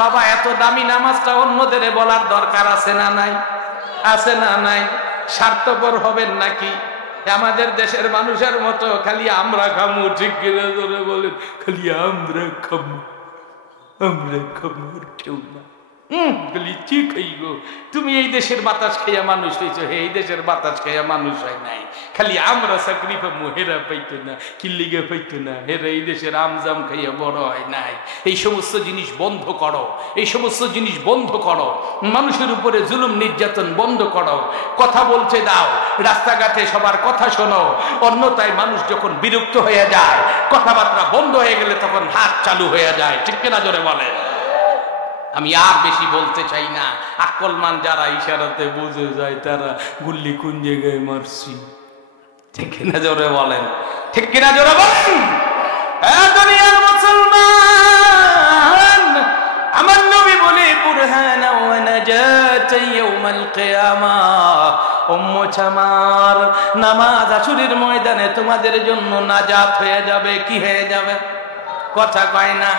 বাবা এত দামি নামাজটা অন্যদের বলার দরকার আছে না নাই? আছে না নাই? স্বার্থপর হবেন নাকি? আমাদের দেশের মানুষের মতো খালি আমরা খামু, ঠিক কিনা জোরে বলেন? খালি আমরা খামু, আমরা খামু, কেউ না। খালি কি খাইব? তুমি এই দেশের বাতাস খাইয়া মানুষ হয়েছ, এই দেশের বাতাস খাইয়া মানুষ হয় নাই। খালি আমরা চাকরি পাবো, হেরা পাইতো না, কিল্লিগা পাইতো না, হেরা এই দেশের আমজাম খাইয়া বড় হয় নাই। এই সমস্ত জিনিস বন্ধ করো, এই সমস্ত জিনিস বন্ধ করো। মানুষের উপরে জুলুম নির্যাতন বন্ধ করো। কথা বলতে দাও, রাস্তাঘাটে সবার কথা শোনো। অন্যথায় মানুষ যখন বিরক্ত হয়ে যায়, কথাবার্তা বন্ধ হয়ে গেলে তখন হাত চালু হয়ে যায়, ঠিক কিনা জোরে বলে? আমি আর বেশি বলতে চাই না। আকলমান যারা ইশারাতে বুঝে যায় তারা গুল্লি কোন জায়গায় মারছি, ঠিক কিনা জোরে বলেন? ঠিক কিনা জোরে বলেন? দুনিয়ার মুসলমান, আমার নবী বলে বুরহানা ওয়া নাজাত ইয়াউমাল কিয়ামাহ, উম্মত আমার নামাজ আসরের ময়দানে তোমাদের জন্য নাজাত হয়ে যাবে। কি হয়ে যাবে? কথা কয় না।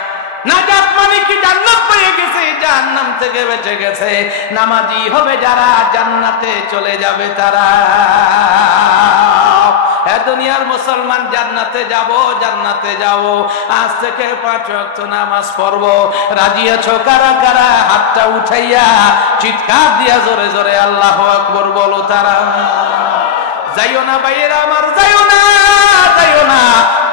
নাজাত মানে কি? জান্নাত পেয়ে গেছে, জাহান্নাম থেকে বেঁচে গেছে। নামাজি হবে যারা, জান্নাতে চলে যাবে তারা। দুনিয়ার মুসলমান জান্নাতে যাব, জান্নাতে যাব। আজ থেকে 5 ওয়াক্ত নামাজ পড়ব। রাজি আছো কারা কারা? হাতটা উঠাইয়া চিৎকার দিয়া জোরে জোরে আল্লাহু আকবার বলো তারা। যাইও না ভাইয়েরা আমার, যাইও না, যাইও না।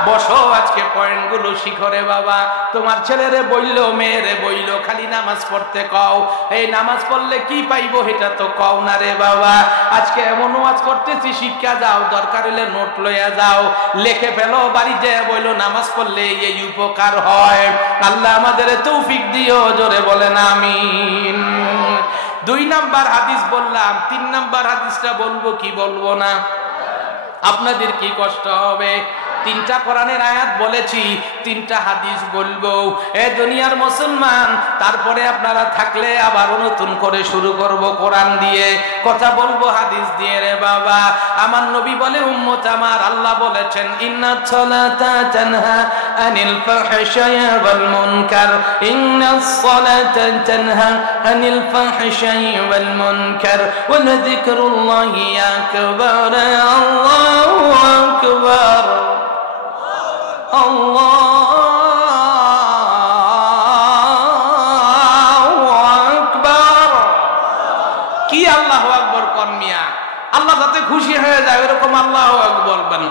বসো, আজকে পয়েন্টগুলো শিখরে বাবা। তোমার ছেলেরে বইলো, মেয়েরে বইলো, খালি নামাজ পড়তে কও। এই নামাজ পড়লে কি পাইবো এটা তো কও না রে বাবা। আজকে এমন ওয়াজ করতেছি, শিক্ষা যাও, দরকার হলে নোট লইয়া যাও, লিখে ফেলো, বাড়ি যেয়ে বইলো নামাজ পড়লে এই উপকার হয়। আল্লাহ আমাদের তৌফিক দিও, জোরে বলেন আমিন। 2 নাম্বার হাদিস বললাম, 3 নাম্বার হাদিসটা বলবো কি বলবো না? আপনাদের কি কষ্ট হবে? 3টা কোরআনের আয়াত বলেছি, 3টা হাদিস বলবো। এ দুনিয়ার মুসলমান, তারপরে আপনারা থাকলে আবার নতুন করে শুরু করব কোরআন দিয়ে, কথা বলবো হাদিস দিয়ে রে বাবা। আমার নবী বলে, উম্মত আমার, আল্লাহ বলেছেন ইন্নাস সালাতা তানহা আনিল ফাহশাই ওয়াল মুনকার, ইন্নাস সালাতা তানহা আনিল ফাহশাই ওয়াল মুনকার ওয়া লাযিকরুল্লাহি আকবার। আল্লাহু আকবার, আল্লাহু আকবার। কি আল্লাহু আকবার কোন মিয়া? আল্লাহ যাতে খুশি হয়ে যায় এরকম আল্লাহু আকবার বলেন।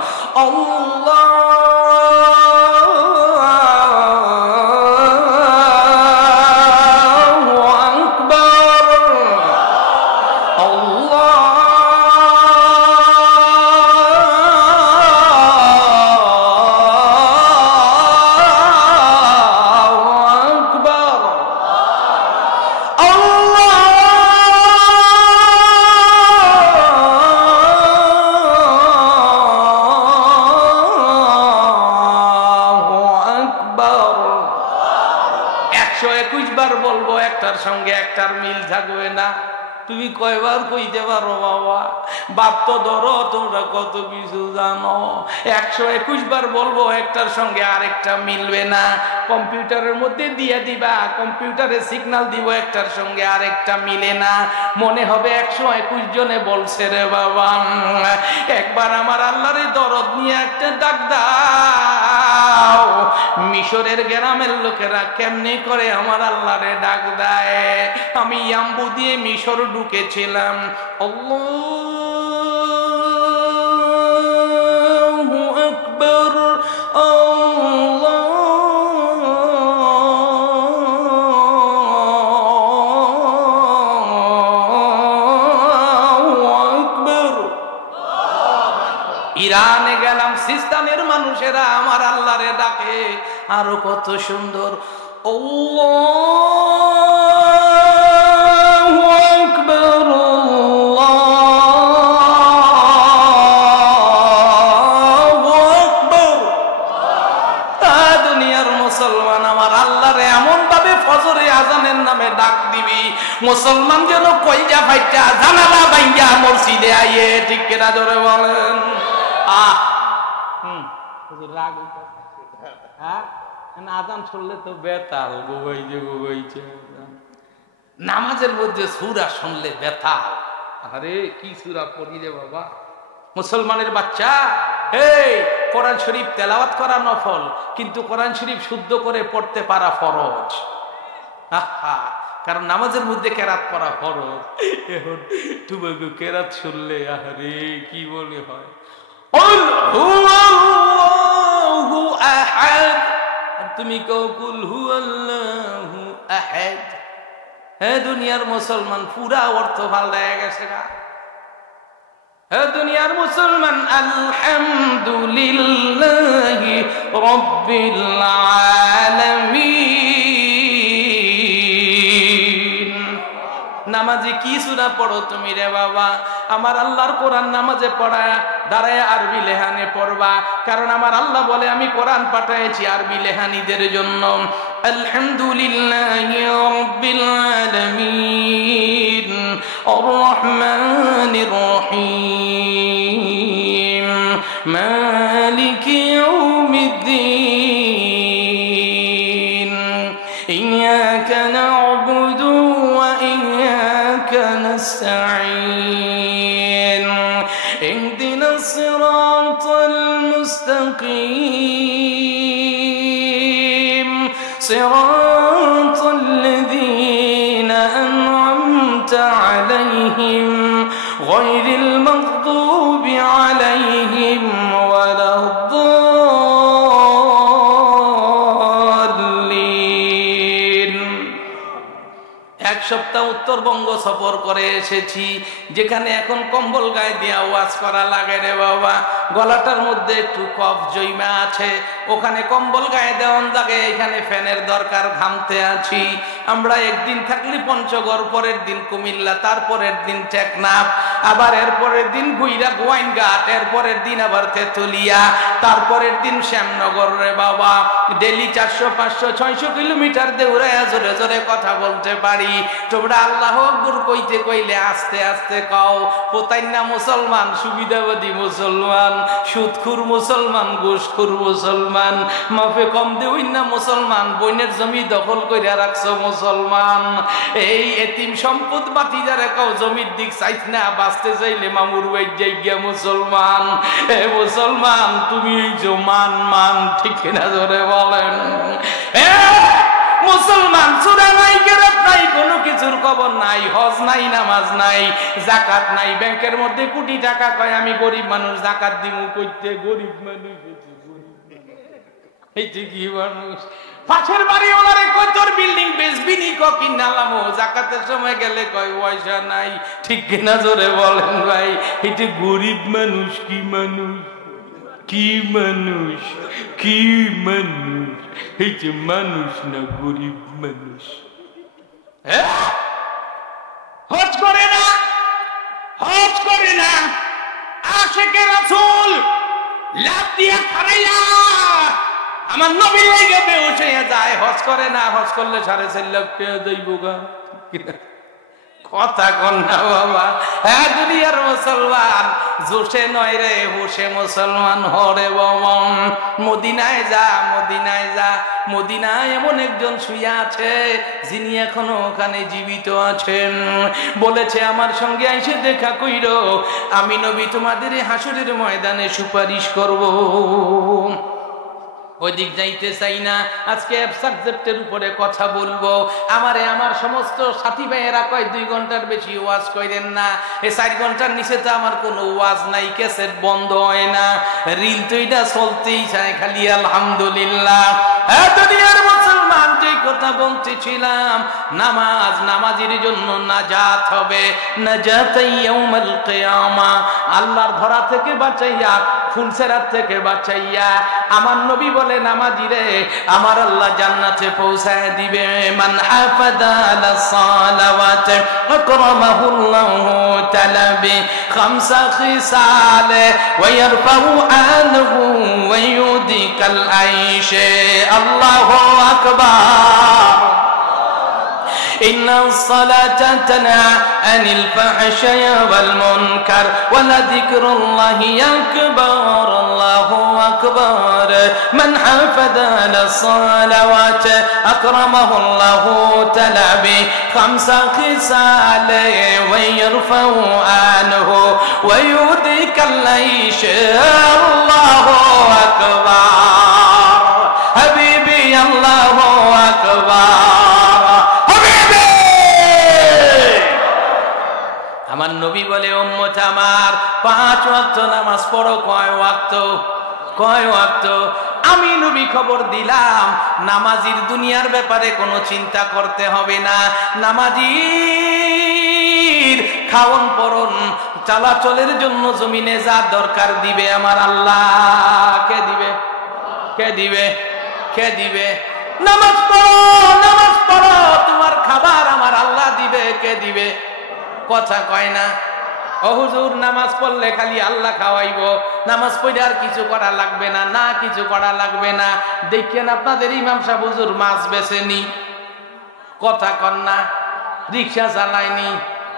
সঙ্গে একটার মিল থাকবে না। তুমি কয়বার কইতে পারো বাবা? বাপ তো ধরো, তোমরা কত কিছু জানো। 121 বার বলবো, একটার সঙ্গে আরেকটা মিলবে না। কম্পিউটারের মধ্যে দিয়ে দিবা, কম্পিউটারে সিগন্যাল দিব, একটার সঙ্গে আরেকটা মিলে না। মনে হবে 121 জনে বলছে রে বাবা। একবার আমার আল্লাহর দরদ নিয়ে একটা ডাক দাও। মিশরের গ্রামের লোকেরা কেমনে করে আমার আল্লাহরে ডাক দেয়। আমি ইয়াম্বু দিয়ে মিশর ঢুকেছিলাম। আল্লাহু আকবার, ইরানে গেলাম, সিস্তানের মানুষেরা আমার আল্লাহরে ডাকে, আরো কত সুন্দর। আল্লাহু আকবার, আল্লাহু আকবার। দুনিয়ার মুসলমান, আমার আল্লাহরে এমন ভাবে ফজরে আজানের নামে ডাক দিবি, মুসলমান যেন কইজা ফাইটা জানালা ভাঙ্গা মসজিদে আইয়ে, ঠিক কিনা জোরে বলেন? আজান শুনলে তো বেতাল গোবাইছে নামাজের মধ্যে সূরা শুনলে বেতাল। আরে কি সূরা পড়ি রে বাবা, মুসলমানের বাচ্চা। এই কোরআন শরীফ তেলাওয়াত করা নফল, কিন্তু কোরআন শরীফ শুদ্ধ করে পড়তে পারা ফরজ। আহা, কারণ নামাজের মধ্যে কেরাত পড়া ফরজ। এখন তোমাকে কেরাত শুনলে আরে কি বলে হয়, তুমি কুল হুয়াল্লাহু আহাদ। হে দুনিয়ার মুসলমান, পুরা অর্থ পাল্টায় গেছে না। হে দুনিয়ার মুসলমান, আলহামদুলিল্লাহি রাব্বিল আলামিন। নামাজে কি সূরা পড়ো তুমি রে বাবা? আমার আল্লাহর কোরআন নামাজে পড়ায় দাঁড়ায় আরবি লেহানে পড়বা, কারণ আমার আল্লাহ বলে আমি কোরআন পাঠাইছি আরবি লেহানিদের জন্য। আলহামদুলিল্লাহি রাব্বিল আলামিন আর রহমানির রহিম মালিকি ইয়াউমিদ্দিন ইয়াকা না'বুদু ওয়া ইয়াকা নাস্তাঈন ইহদিনাস সিরাতাল মুস্তাকিম সিরাতাল লাযীনা আন'আমতা আলাইহিম গায়রিল মাগদুবি আলাইহিম ওয়ালাদ-দাল্লিন। এক সপ্তাহ উত্তরবঙ্গ সফর করে এসেছি, যেখানে এখন কম্বল গায়ে দিয়ে ওয়াজ করা লাগে রে বাবা। গলাটার মধ্যে একটু কফ জৈমা আছে, ওখানে কম্বল গায়ে দেওয়ান লাগে, এখানে ফ্যানের দরকার, ঘামতে আছি। আমরা একদিন থাকলি পঞ্চগড়, পরের দিন কুমিল্লা, তারপরের দিন টেকনাফ, আবার এরপরের দিন গুইরা গোয়াইনঘাট, এরপরের দিন আবার তেতুলিয়া, তারপরের দিন শ্যামনগর রে বাবা। ডেলি 400, 500, 600 কিলোমিটার দৌড়ায় জোরে জোরে কথা বলতে পারি। তোমরা আল্লাহু আকবার কইতে কইলে আস্তে আস্তে কও। পোতাইনা মুসলমান, সুবিধাবাদী মুসলমান, সুদখুর মুসলমান, ঘুষখুর মুসলমান, মাফে কম দেউই না মুসলমান, বইনের জমি দখল কইরা রাখছো মুসলমান। এই এতিম সম্পদ বাতি যারা কও জমির দিক চাইছ না, বাঁচতে চাইলে মামুর বাড়ি যাই গিয়া মুসলমান। এ মুসলমান, তুমি মান মান ঠিক না জোরে বলেন। মুসলমান সূরা নাই, কেরাত নাই, কোনো কিছুর খবর নাই, হজ নাই, নামাজ নাই, যাকাত নাই, ব্যাংকের মধ্যে কোটি টাকা কয় আমি গরিব মানুষ যাকাত দিমু কইতে। গরিব মানুষ এই যে কি মানুষ, পাশের বাড়ি ওনারে কয় তোর বিল্ডিং বেচবি নি, কিনালামো, যাকাতের সময় গেলে কয় পয়সা নাই। ঠিক কিনা জোরে বলেন ভাই? এটা গরিব মানুষ কি মানুষ? কি মানুষ? কি মানুষ? এই যে মানুষ না, গরিব মানুষ। হজ করে না, হজ করে না, আশিকে রাসূল লাভ দিয়া খারাইয়া আমার নবীর লাগি বেহুশ হয়ে যায়। হজ করে না, হজ করলে 4.5 লাখ টাকা যাইব গা। কথা কন না বাবা। হ্যাঁ দুনিয়ার মুসলমান, জোশে নয় রে হুশে মুসলমান হরে বাবা। মদিনায় যা, মদিনায় যা। মদিনায় এমন একজন শুয়ে আছে যিনি এখনো ওখানে জীবিত আছেন। বলেছে আমার সঙ্গে আইসে দেখা কইরো, আমি নবী তোমাদের হাসরের ময়দানে সুপারিশ করব। ওই দিক যাইতে চাই না। আজকে সাবজেক্টের উপরে কথা বলবো। আমার সমস্ত সাথী ভাইয়েরা কয় 2 ঘন্টার বেশি ওয়াজ করেন না। এই 4 ঘন্টার নিচে তো আমার কোনো ওয়াজ নাই, ক্যাসেট বন্ধ হয় না, রিল তো এটা চলতেই চায় খালি আলহামদুলিল্লাহ। দুনিয়ার মুসলমান, যে কথা বলতেছিলাম, নামাজ, নামাজের জন্য নাজাত হবে। নাজাত ইয়াউমাল কিয়ামা, আল্লাহর ধরা থেকে বাঁচাইয়া, ফুলসেরাত থেকে বাঁচাইয়া। আমার নবী বলে নামাজি রে আমার আল্লাহ জান্নাতে পৌঁছায় দিবে। মান হাফাযা আলা সালাওয়াত আকরামাহুল্লাহু তাআলা বি 5 খিসাল ওয়া ইয়ারফাউ আনহু ওয়া ইউদিকাল আইশ। আল্লাহু আকবার। ইন্নাস সালাতা তানহা আনিল ফাহশাই ওয়াল মুনকার ওয়া লাযিকরুল্লাহি আকবার আল্লাহু আকবার মান হাফাযা আলাস সালাওয়াত আকরামাহুল্লাহু তাআলা বি খামসা খিসাল ওয়া ইয়ারফাউ আনহু ওয়া ইউদিকাল আইশা আল্লাহু আকবার হাবিবি আল্লাহু আকবার হাবিবি। আমার নবী বলে উম্মত আমার 5 ওয়াক্ত নামাজ পড়ো। কয় ওয়াক্ত? কয় ওয়াক্ত? আমি নবী খবর দিলাম নামাজির দুনিয়ার ব্যাপারে কোনো চিন্তা করতে হবে না। নামাজির খাওন পরন চলাচলের জন্য জমিনে যা দরকার দিবে আমার আল্লাহ। কে দিবে? কে দিবে? কে দিবে? নামাজ পড়ো, নামাজ পড়ো, তোমার খাবার আমার আল্লাহ দিবে। কে দিবে? কথা কয় না। ও হুজুর নামাজ পড়লে খালি আল্লাহ খাওয়াইবো, নামাজ পড়ে আর কিছু করা লাগবে না? না, কিছু করা লাগবে না। দেখেন আপনাদের ইমাম সাহেব হুজুর মাছ বেচেনি, কথা কন না, রিক্সা চালায়নি,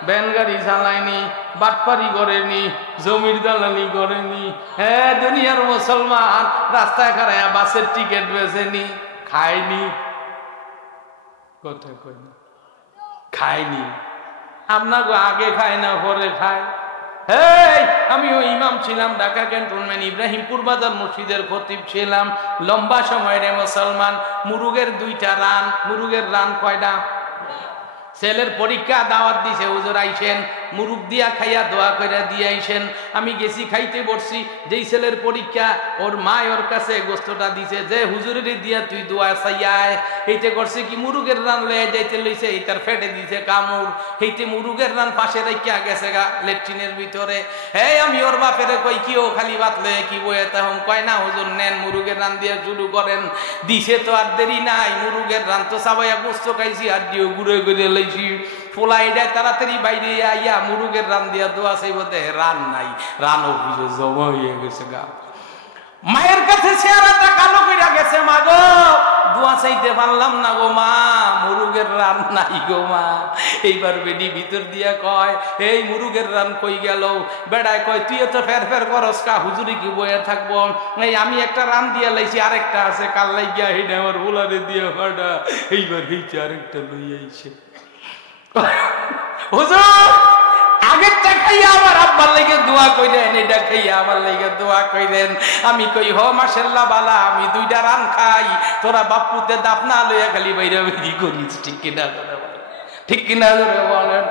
ভ্যান গাড়ি চালায়নি, বাটপারি করেনি, জমির দালালি করেনি। হ্যাঁ, দুনিয়ার মুসলমান রাস্তায় খারায়া বাসের টিকিট বেচেনি, খায়নি, কথা কয় না, খায়নি। আপনাকে আগে খায় না পরে খায়? এই আমিও ইমাম ছিলাম ঢাকা ক্যান্টনমেন্ট ইব্রাহিমপুর বাজার মসজিদের খতিব ছিলাম লম্বা সময় রে মুসলমান। মুরুগের 2টা রান। মুরুগের রান কয়টা? ছেলের পরীক্ষা দাওয়াত দিছে, হুজুর আইসেন, মুরুগ দিয়া খাইয়া দোয়া করে দিয়ে আইসেন। আমি গেছি, খাইতে বসছি, যেই ছেলের পরীক্ষা ওর মা ওর কাছে গোস্তটা দিছে, যে হুজুরের দিয়া তুই দোয়া চাইয়ায়। এইতে করছে কি, মুরুগের রান লয়ে যাইতে লইছে, এইটার ফেটে দিছে কামড়। এইতে মুরুগের রান পাশে রাখিয়া গেছে গা লেট্রিনের ভিতরে। হ্যাঁ, আমি ওর বাপেরে কই কি ও খালি ভাত লয়ে কি বয়ে তখন কয় না হুজুর নেন মুরুগের রান দিয়ে শুরু করেন। দিছে তো আর দেরি নাই, মুরুগের রান তো সাবাইয়া গোস্ত খাইছি আর দিও ঘুরে ঘুরে লইছি। ফোলাইডা তাড়াতাড়ি বাইরে আইয়া মুরুগের রান দিয়া দোয়া চাইব, দেহে রান নাই, রান অফিসে জমা হয়ে গেছে গা। মায়ের কাছে চেহারাটা কালো কইরা গেছে, মা গো দোয়া চাইতে পারলাম না গো মা, মুরুগের রান নাই গো মা। এইবার বেডি ভিতর দিয়া কয়, এই মুরুগের রান কই গেল? বেড়ায় কয়, তুই তো ফের ফের করস কা, হুজুরি কি বয়ে থাকবো? এই আমি একটা রান দিয়া লাইছি, আরেকটা আছে কাল লাগিয়া, এইটা আমার বোলারে দিয়া ফাটা। এইবার হইছে আরেকটা লই আইছে। হুজুর আগেরটা খাইয়া আমার আব্বার লেগে দোয়া কইলেন, এটা খাইয়া আমার লেগে দোয়া কইলেন। আমি কই হ মাশাআল্লাহ বালা, আমি 2টা রান খাই, তোরা বাপুতে দাফনা লইয়া খালি বাইরে বেরি করিস। ঠিক কিনা? ঠিক কিনা বলেন?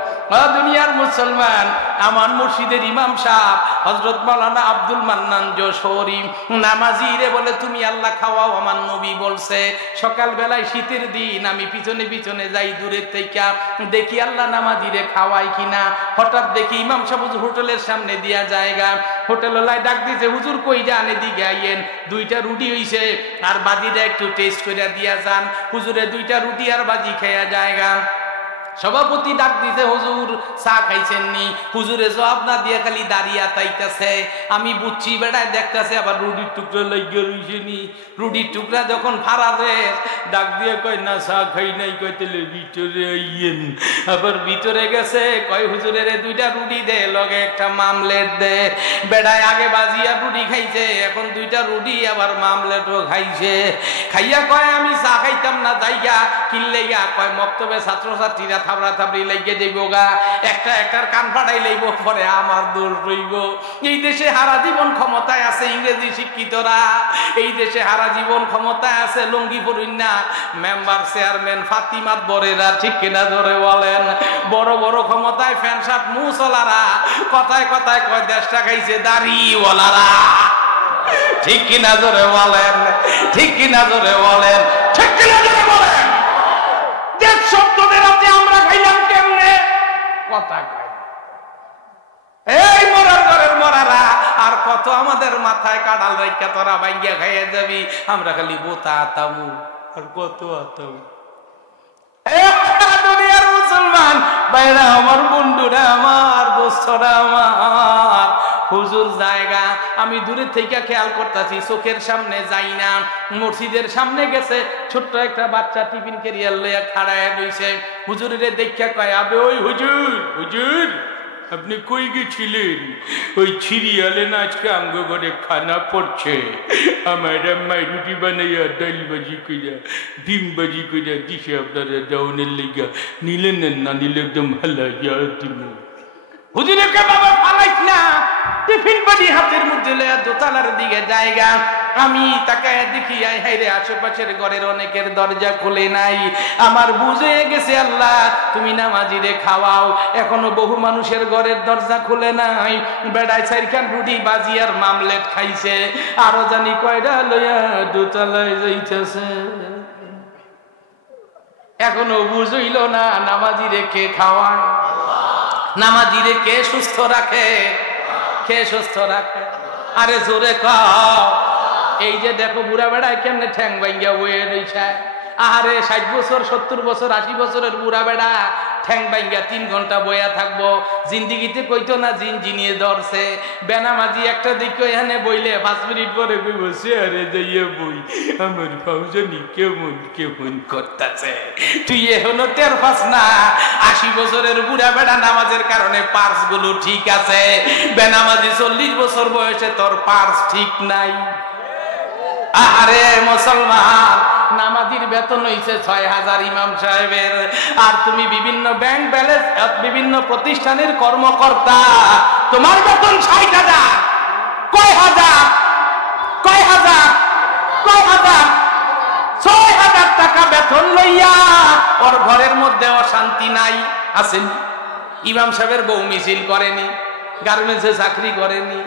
দুনিয়ার মুসলমান, আমার মুর্শিদের ইমাম সাহেব হযরত মাওলানা আব্দুল মান্নান যশোরী নামাজি রে বলে, তুমি আল্লাহ খাওয়াও, আমার নবী বলছে। সকাল বেলায় শীতের দিন আমি পিছনে পিছনে যাই দূরের থেকে, দেখি আল্লাহ নামাজি রে খাওয়াই কিনা। হঠাৎ দেখি ইমাম সাহেব হোটেলের সামনে দিয়া জায়গা, হোটেলওয়ালায় ডাক দিয়েছে, হুজুর কই যান, এদিকে আইয়েন, 2টা রুটি হইছে আর বাজিটা একটু টেস্ট করে দিয়া যান। হুজুরে 2টা রুটি আর বাজি খাইয়া জায়গা। সভাপতি ডাক দিতে, হুজুর চা খাইছেন নি? হুজুরে জবাব না দিয়ে খালি দাঁড়িয়ে তাইতেছে। আমি বুঝছি বেড়ায় দেখতেছে, আবার রুটির টুকরা লাগিয়ে রইছে নি। রুটির টুকরা যখন ফারারে ডাক দিয়ে কয়, না চা খাই নাই। কয় তাহলে ভিতরে আইয়েন। আবার ভিতরে গেছে, কয় হুজুরের 2টা রুটি দে, লগে একটা মামলেট দে। বেড়ায় আগে বাজিয়া রুটি খাইছে, এখন 2টা রুটি আবার মামলেটও খাইছে। খাইয়া কয়, আমি চা খাইতাম না, যাইগা কিনলেগা। কয় মক্তবে ছাত্রছাত্রীরা থাবড়া থাবড়ি লাগিয়ে যাইব গা, একটা একটার কান ফাটাই লাইব, পরে আমার দোষ রইব। এই দেশে হারা জীবন ক্ষমতায় আছে ইংরেজি শিক্ষিতরা, এই দেশে হারা জীবন ক্ষমতায় আছে লুঙ্গি পরিন্না মেম্বার চেয়ারম্যান ফাতিমাত বরেরা। ঠিক কিনা ধরে বলেন? বড় বড় ক্ষমতায় ফ্যান শার্ট মুসলারা, কথায় কথায় কয় দেশটা খাইছে দাড়িওয়ালারা। ঠিক কিনা ধরে বলেন? ঠিক কিনা ধরে বলেন? ঠিক কিনা ধরে বলেন? দেশ শব্দের আছে আমরা খাইলাম কেমনে? কথা কয় এই মরার ঘরের মরারা। আর কত আমাদের মাথায় কাঁঠাল রাইখা তোরা ভাঙ্গিয়া খাইয়া যাবি, আমরা খালি বোতা আতামু আর কত আতামু। দুনিয়ার মুসলমান ভাইরা আমার, বন্ধুরা আমার, দোস্তরা আমার, হুজুর জায়গা আমি দূরে থেকে খেয়াল করতেছি, চোখের সামনে যাই না। মসজিদের সামনে গেছে, ছোট্ট একটা বাচ্চা টিফিন ক্যারিয়ার লইয়া খাড়ায় রইছে। হুজুরের দেখা কয়, আবে ওই হুজুর, হুজুর আপনি কই গেছিলেন? ওই সিরিয়ালে না আজকে আঙ্গ ঘরে খানা পড়ছে, আমার আম্মাই রুটি বানাইয়া ডাল বাজি কইরা ডিম বাজি কইরা দিছে, আপনারা ডাউনের লেগা নিলেন না, নিলে একদম ভালো দিব। হুজুরকে বাবা ফালাইস না, টিফিন বাজি হাতের মধ্যে লইয়া দোতলার দিকে জায়গা। আমি তাকায় দেখি হাইরে আশেপাশের ঘরের অনেকের দরজা খুলে নাই। আমার বুঝে গেছে আল্লাহ তুমি নামাজিরে খাওয়াও, এখনো বহু মানুষের ঘরের দরজা খুলে নাই। বেড়ায় চারখান রুটি বাজি আর মামলেট খাইছে, আরো জানি কয়টা লইয়া দোতলায় যাইতেছে। এখনো বুঝইল না নামাজিরে কে খাওয়ায়, নামাজিরে কে সুস্থ রাখে, কে সুস্থ রাখে। আরে জোরে কও। এই যে দেখো বুড়া বেড়ায় কেমনে ঠ্যাং ভাঙ্গিয়া বয়ে রইছে। আরে 60 বছর 70 বছর 80 বছরের বুড়া বেড়া ঠ্যাং ভাঙ্গিয়া 3 ঘন্টা বয়া থাকবো। জিন্দিগিতে কইতো না জিন জিনিয়ে ধরছে। বেনামাজি একটা দিকে এখানে বইলে 5 মিনিট পরে কই বসে আরে যাইয়া বই, আমার ফাউজানি কেমন কেমন করতেছে। তুই এখনো টের পাস না 80 বছরের বুড়া বেড়া নামাজের কারণে পার্স গুলো ঠিক আছে, বেনামাজি 40 বছর বয়সে তোর পার্স ঠিক নাই। আরে মুসলমান, নামাজির বেতন হইছে 6000 ইমাম সাহেবের, আর তুমি বিভিন্ন ব্যাংক ব্যালেন্স বিভিন্ন প্রতিষ্ঠানের কর্মকর্তা, তোমার বেতন 60,000। কয় হাজার, কয় হাজার, কয় হাজার? 6000 টাকা বেতন লইয়া ওর ঘরের মধ্যে অশান্তি নাই। আছেন ইমাম সাহেবের বউ মিছিল করেনি, গার্মেন্টসে চাকরি করেনি,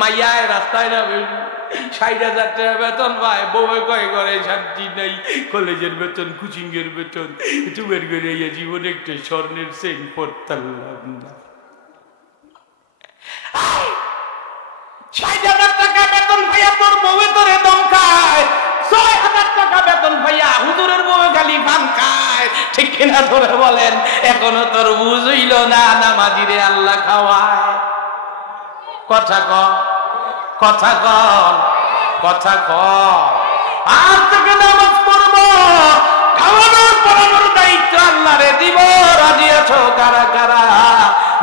মাইয়ায় রাস্তায় যাবে, 60,000 টাকা বেতন পায়, বউয়ে কয় ঘরে শান্তি নাই, কলেজের বেতন, কোচিং এর বেতন, তোমার ঘরে জীবনে একটা স্বর্ণের চেইন পরতাম না। 60,000 টাকা বেতন ভাইয়া তোর বউয়ে তোরে দম খায়, 6,000 টাকা বেতন ভাইয়া হুজুরের বউয়ে খালি পান খায়। ঠিক কিনা ধরে বলেন? এখনো তোর বুঝইল না নামাজিরে আল্লাহ খাওয়ায়। কথা কম, কথা কম, কথা কম। আজ থেকে নামাজ পড়বো, খাওয়ানোর পড়ানোর দায়িত্ব আল্লাহরে দিব। রাজি আছো কারা কারা?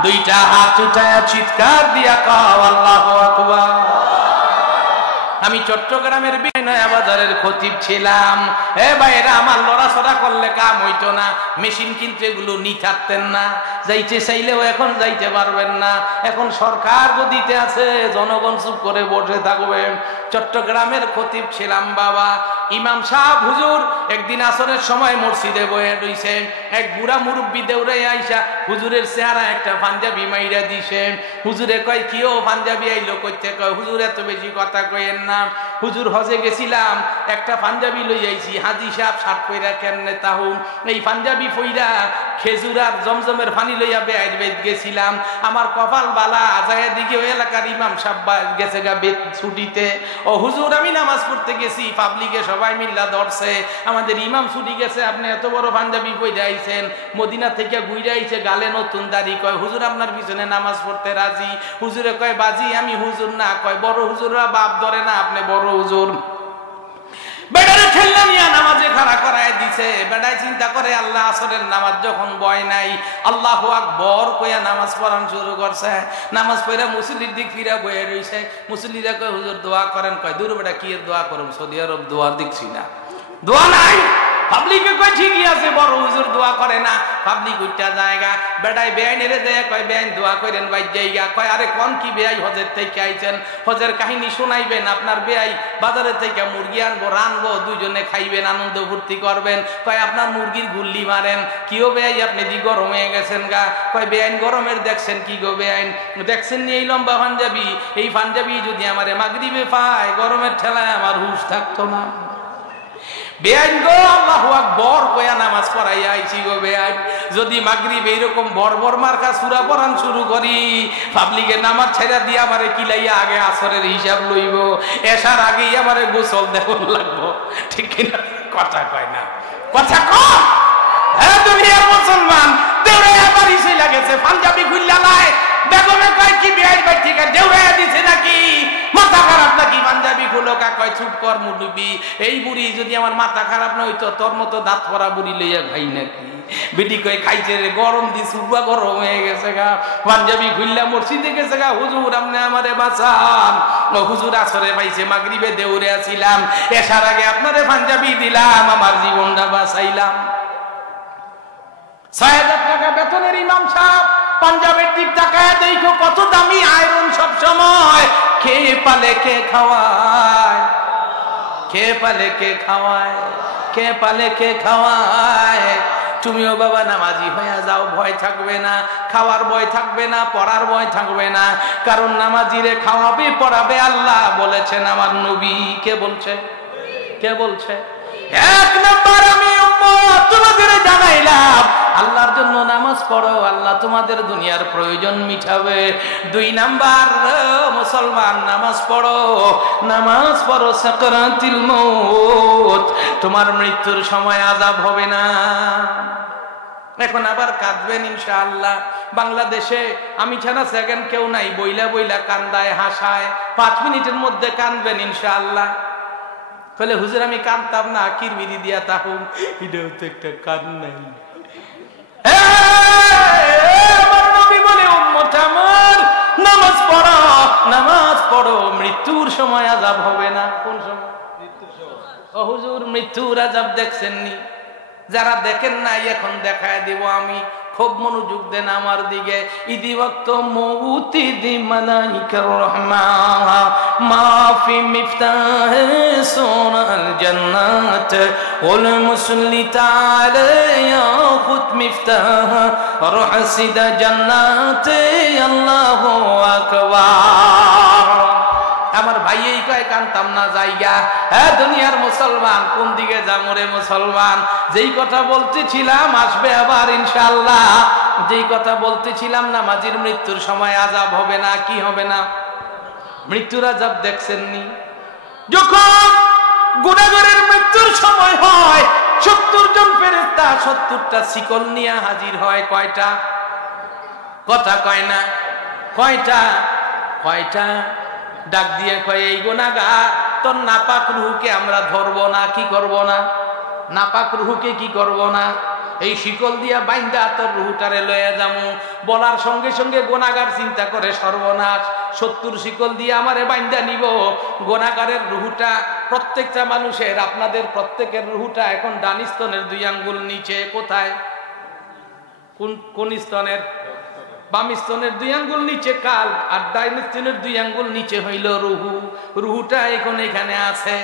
দুইটা হাত উঠায়া চিৎকার দিয়া কও আল্লাহু আকবার। আমি চট্টগ্রামের বিনয়া বাজারের খতিব ছিলাম। এ ভাইরা, আমার লড়াচড়া করলে কাম হইতো না, মেশিন কিনতে এগুলো নিতে না, যাইতে চাইলেও এখন যাইতে পারবেন না। এখন সরকার গদিতে আছে, জনগণ চুপ করে বসে থাকবে। চট্টগ্রামের খতিব ছিলাম বাবা। ইমাম সাহেব হুজুর একদিন আসরের সময় মসজিদে বয়ে রইছে, এক বুড়া মুরব্বী দেউরে আইসা হুজুরের চেহারা একটা পাঞ্জাবি মাইরা দিছে। হুজুরে কয় কি ও পাঞ্জাবি আইলো কইতে? কয় হুজুর এত বেশি কথা কইেন না, হুজুর হজে গেছিলাম, একটা পাঞ্জাবি লই আইছি, হাজি সাহেব শার্ট পইরা কেমনে তাহু এই পাঞ্জাবি পইরা খেজুর আর জমজমের পানি লইয়া বেআইর বেদ গেছিলাম। আমার কপাল বালা, যায় দিকে ওই এলাকার ইমাম সাহেব গেছে গা বেদ ছুটিতে। ও হুজুর আমি নামাজ পড়তে গেছি, পাবলিকে সবাই মিল্লা ধরছে, আমাদের ইমাম ছুটি গেছে, আপনি এত বড় পাঞ্জাবি পইরা আইছেন, মদিনা থেকে ঘুরে আইছে, গালে নতুন দাড়ি। কয় হুজুর আপনার পিছনে নামাজ পড়তে রাজি। হুজুরে কয় বাজি আমি হুজুর না। কয় বড় হুজুররা বাপ ধরে না, আপনি বড় হুজুর। বেড়ারে ঠেললা নিয়া নামাজে খাড়া করায় দিছে। বেড়ায় চিন্তা করে আল্লাহ আসরের নামাজ যখন বয় নাই, আল্লাহু আকবার কইয়া নামাজ পড়ান শুরু করছে। নামাজ পড়া মুসল্লির দিক ফিরা বয়ে রইছে। মুসল্লিরা কয় হুজুর দোয়া করেন। কয় দূর বেটা কি এর দোয়া করুন, সৌদি আরব দোয়া দেখছি না, দোয়া নাই। পাবলিকে কয় ঠিকই আছে, বড় হুজুর দোয়া করে না। পাবলিক উঠটা জায়গা, বেটায় বেআইনেরে দেয়, কয় বেআইন দোয়া করেন বাইর জায়গা। কয় আরে কোন কি বেআই হজের থেকে আইছেন, হজের কাহিনী শোনাইবেন। আপনার বেআই বাজারের থেকে মুরগি আনবো, রানবো, দুইজনে খাইবেন, আনন্দ ফুর্তি করবেন। কয় আপনার মুরগির গুল্লি মারেন। কিও বেআই আপনি দি গরম হয়ে গেছেন গা। কয় বেআইন গরমের দেখছেন কি গো বেআইন? দেখছেন নি এই লম্বা পাঞ্জাবি, এই পাঞ্জাবি যদি আমারে মাগরিবে পায়, গরমের ঠেলায় আমার হুশ থাকতো না। বেআইন গো আল্লাহু আকবার কইয়া নামাজ পড়াইয়া আইছি গো বেআইন। যদি মাগরিব এইরকম বর্বর মার্কা সূরা পড়ান শুরু করি, পাবলিকে নামাজ ছেড়া দিয়ে আমারে কিলাইয়া আগে আসরের হিসাব লইব, এশার আগেই আমারে গোসল দেওয়ার লাগবো। ঠিক কিনা? কথা কয় না, কথা কয়। হ্যাঁ দুনিয়ার মুসলমান দেউরে বাড়ি চলে গেছে, পাঞ্জাবি খুললা লাই, বেগমে কয় কি বিয়াই ভাই ঠিক আছে দেউড়াইয়া দিছে নাকি মাথা খারাপ নাকি পাঞ্জাবি খুলো কা কয় চুপ কর মুরব্বি এই বুড়ি যদি আমার মাথা খারাপ না হইতো তোর মতো দাঁত পড়া বুড়ি লইয়া খাই নাকি বেটি কয় খাইছে রে গরম দি সুবা গরম হয়ে গেছে গা পাঞ্জাবি খুললা মসজিদে গেছে গা হুজুর আপনি আমারে বাঁচান ও হুজুর আসরে পাইছে মাগরিবে দেউরে আছিলাম এসার আগে আপনারে পাঞ্জাবি দিলাম আমার জীবনটা বাঁচাইলাম ৬০০০ টাকা বেতনের ইমাম সাহেব পাঞ্জাবের দিক তাকায় দেখো কত দামি আয়রন সব সময় খেয়ে পালে কে খাওয়ায় কে পালে কে খাওয়ায় কে পালে কে খাওয়ায় তুমিও বাবা নামাজি হয়ে যাও ভয় থাকবে না খাওয়ার ভয় থাকবে না পড়ার ভয় থাকবে না কারণ নামাজিরে খাওয়াবে পড়াবে আল্লাহ বলেছেন আমার নবী কে বলছে কে বলছে এক নাম্বার আমি উম্মত তোমাদের জানাইলাম আল্লাহর জন্য নামাজ পড়ো আল্লাহ তোমাদের দুনিয়ার প্রয়োজন মিটাবে 2 নাম্বার মুসলমান নামাজ পড়ো সাকরাতিল মউত তোমার মৃত্যুর সময় আযাব হবে না এখন আবার কাঁদবেন ইনশাআল্লাহ বাংলাদেশে আমি ছাড়া সেকেন্ড কেউ নাই বইলা বইলা কান্দায় হাসায় 5 মিনিটের মধ্যে কাঁদবেন ইনশাআল্লাহ বলে হুজুর আমি কাঁদতাম না কিরমিরি দিয়া তাহুম এটাও তো একটা কান্নাই আমার নবী বলে উম্মত আমার নামাজ পড়ো মৃত্যুর সময় আযাব হবে না কোন সময় মৃত্যুর সময় ও হুজুর মৃত্যুর আযাব দেখছেননি যারা দেখেন নাই এখন দেখায় দেব আমি খুব মনোযোগ দেন আমার দিকে ইদি ওয়াক্ত মউতি দি মালাইকার রহমান মাফি মিফতাহ সোনাল জান্নাত ওল মুসল্লি তাআলা ইয়াখুদ মিফতাহ রহসিদা জান্নাত আল্লাহু আকবার আমার ভাই এই কয় কান্তাম না জায়গা হ্যাঁ দুনিয়ার মুসলমান কোন দিকে যাবো রে মুসলমান যেই কথা বলতেছিলাম আসবে আবার ইনশাআল্লাহ যেই কথা বলতেছিলাম নামাজির মৃত্যুর সময় আযাব হবে না কি হবে না মৃত্যুর আযাব দেখছেননি যখন গুনাহগারের মৃত্যুর সময় হয় 70 জন ফেরেশতা 70টা শিকল নিয়ে হাজির হয় কয়টা কথা কয় না কয়টা ডাক দিয়ে কয় এই গুনাহগার তোর নাপাক রূহকে আমরা ধরবো না কি করব না নাপাক রূহকে কি করব না এই শিকল দিয়া বাইন্দা তোর রূহটারে লয়ে যামু বলার সঙ্গে সঙ্গে গুনাহগার চিন্তা করে সর্বনাশ 70 শিকল দিয়ে আমারে বাইন্দা নিব গুনাহগারের রূহটা প্রত্যেকটা মানুষের আপনাদের প্রত্যেকের রূহটা এখন ডান স্তনের 2 আঙ্গুল নিচে কোথায় কোন স্তনের বাম স্তনের 2 আঙ্গুল নিচে কাল আর ডাইন স্তনের 2 আঙ্গুল নিচে হইল রুহুটা এখন এখানে আছে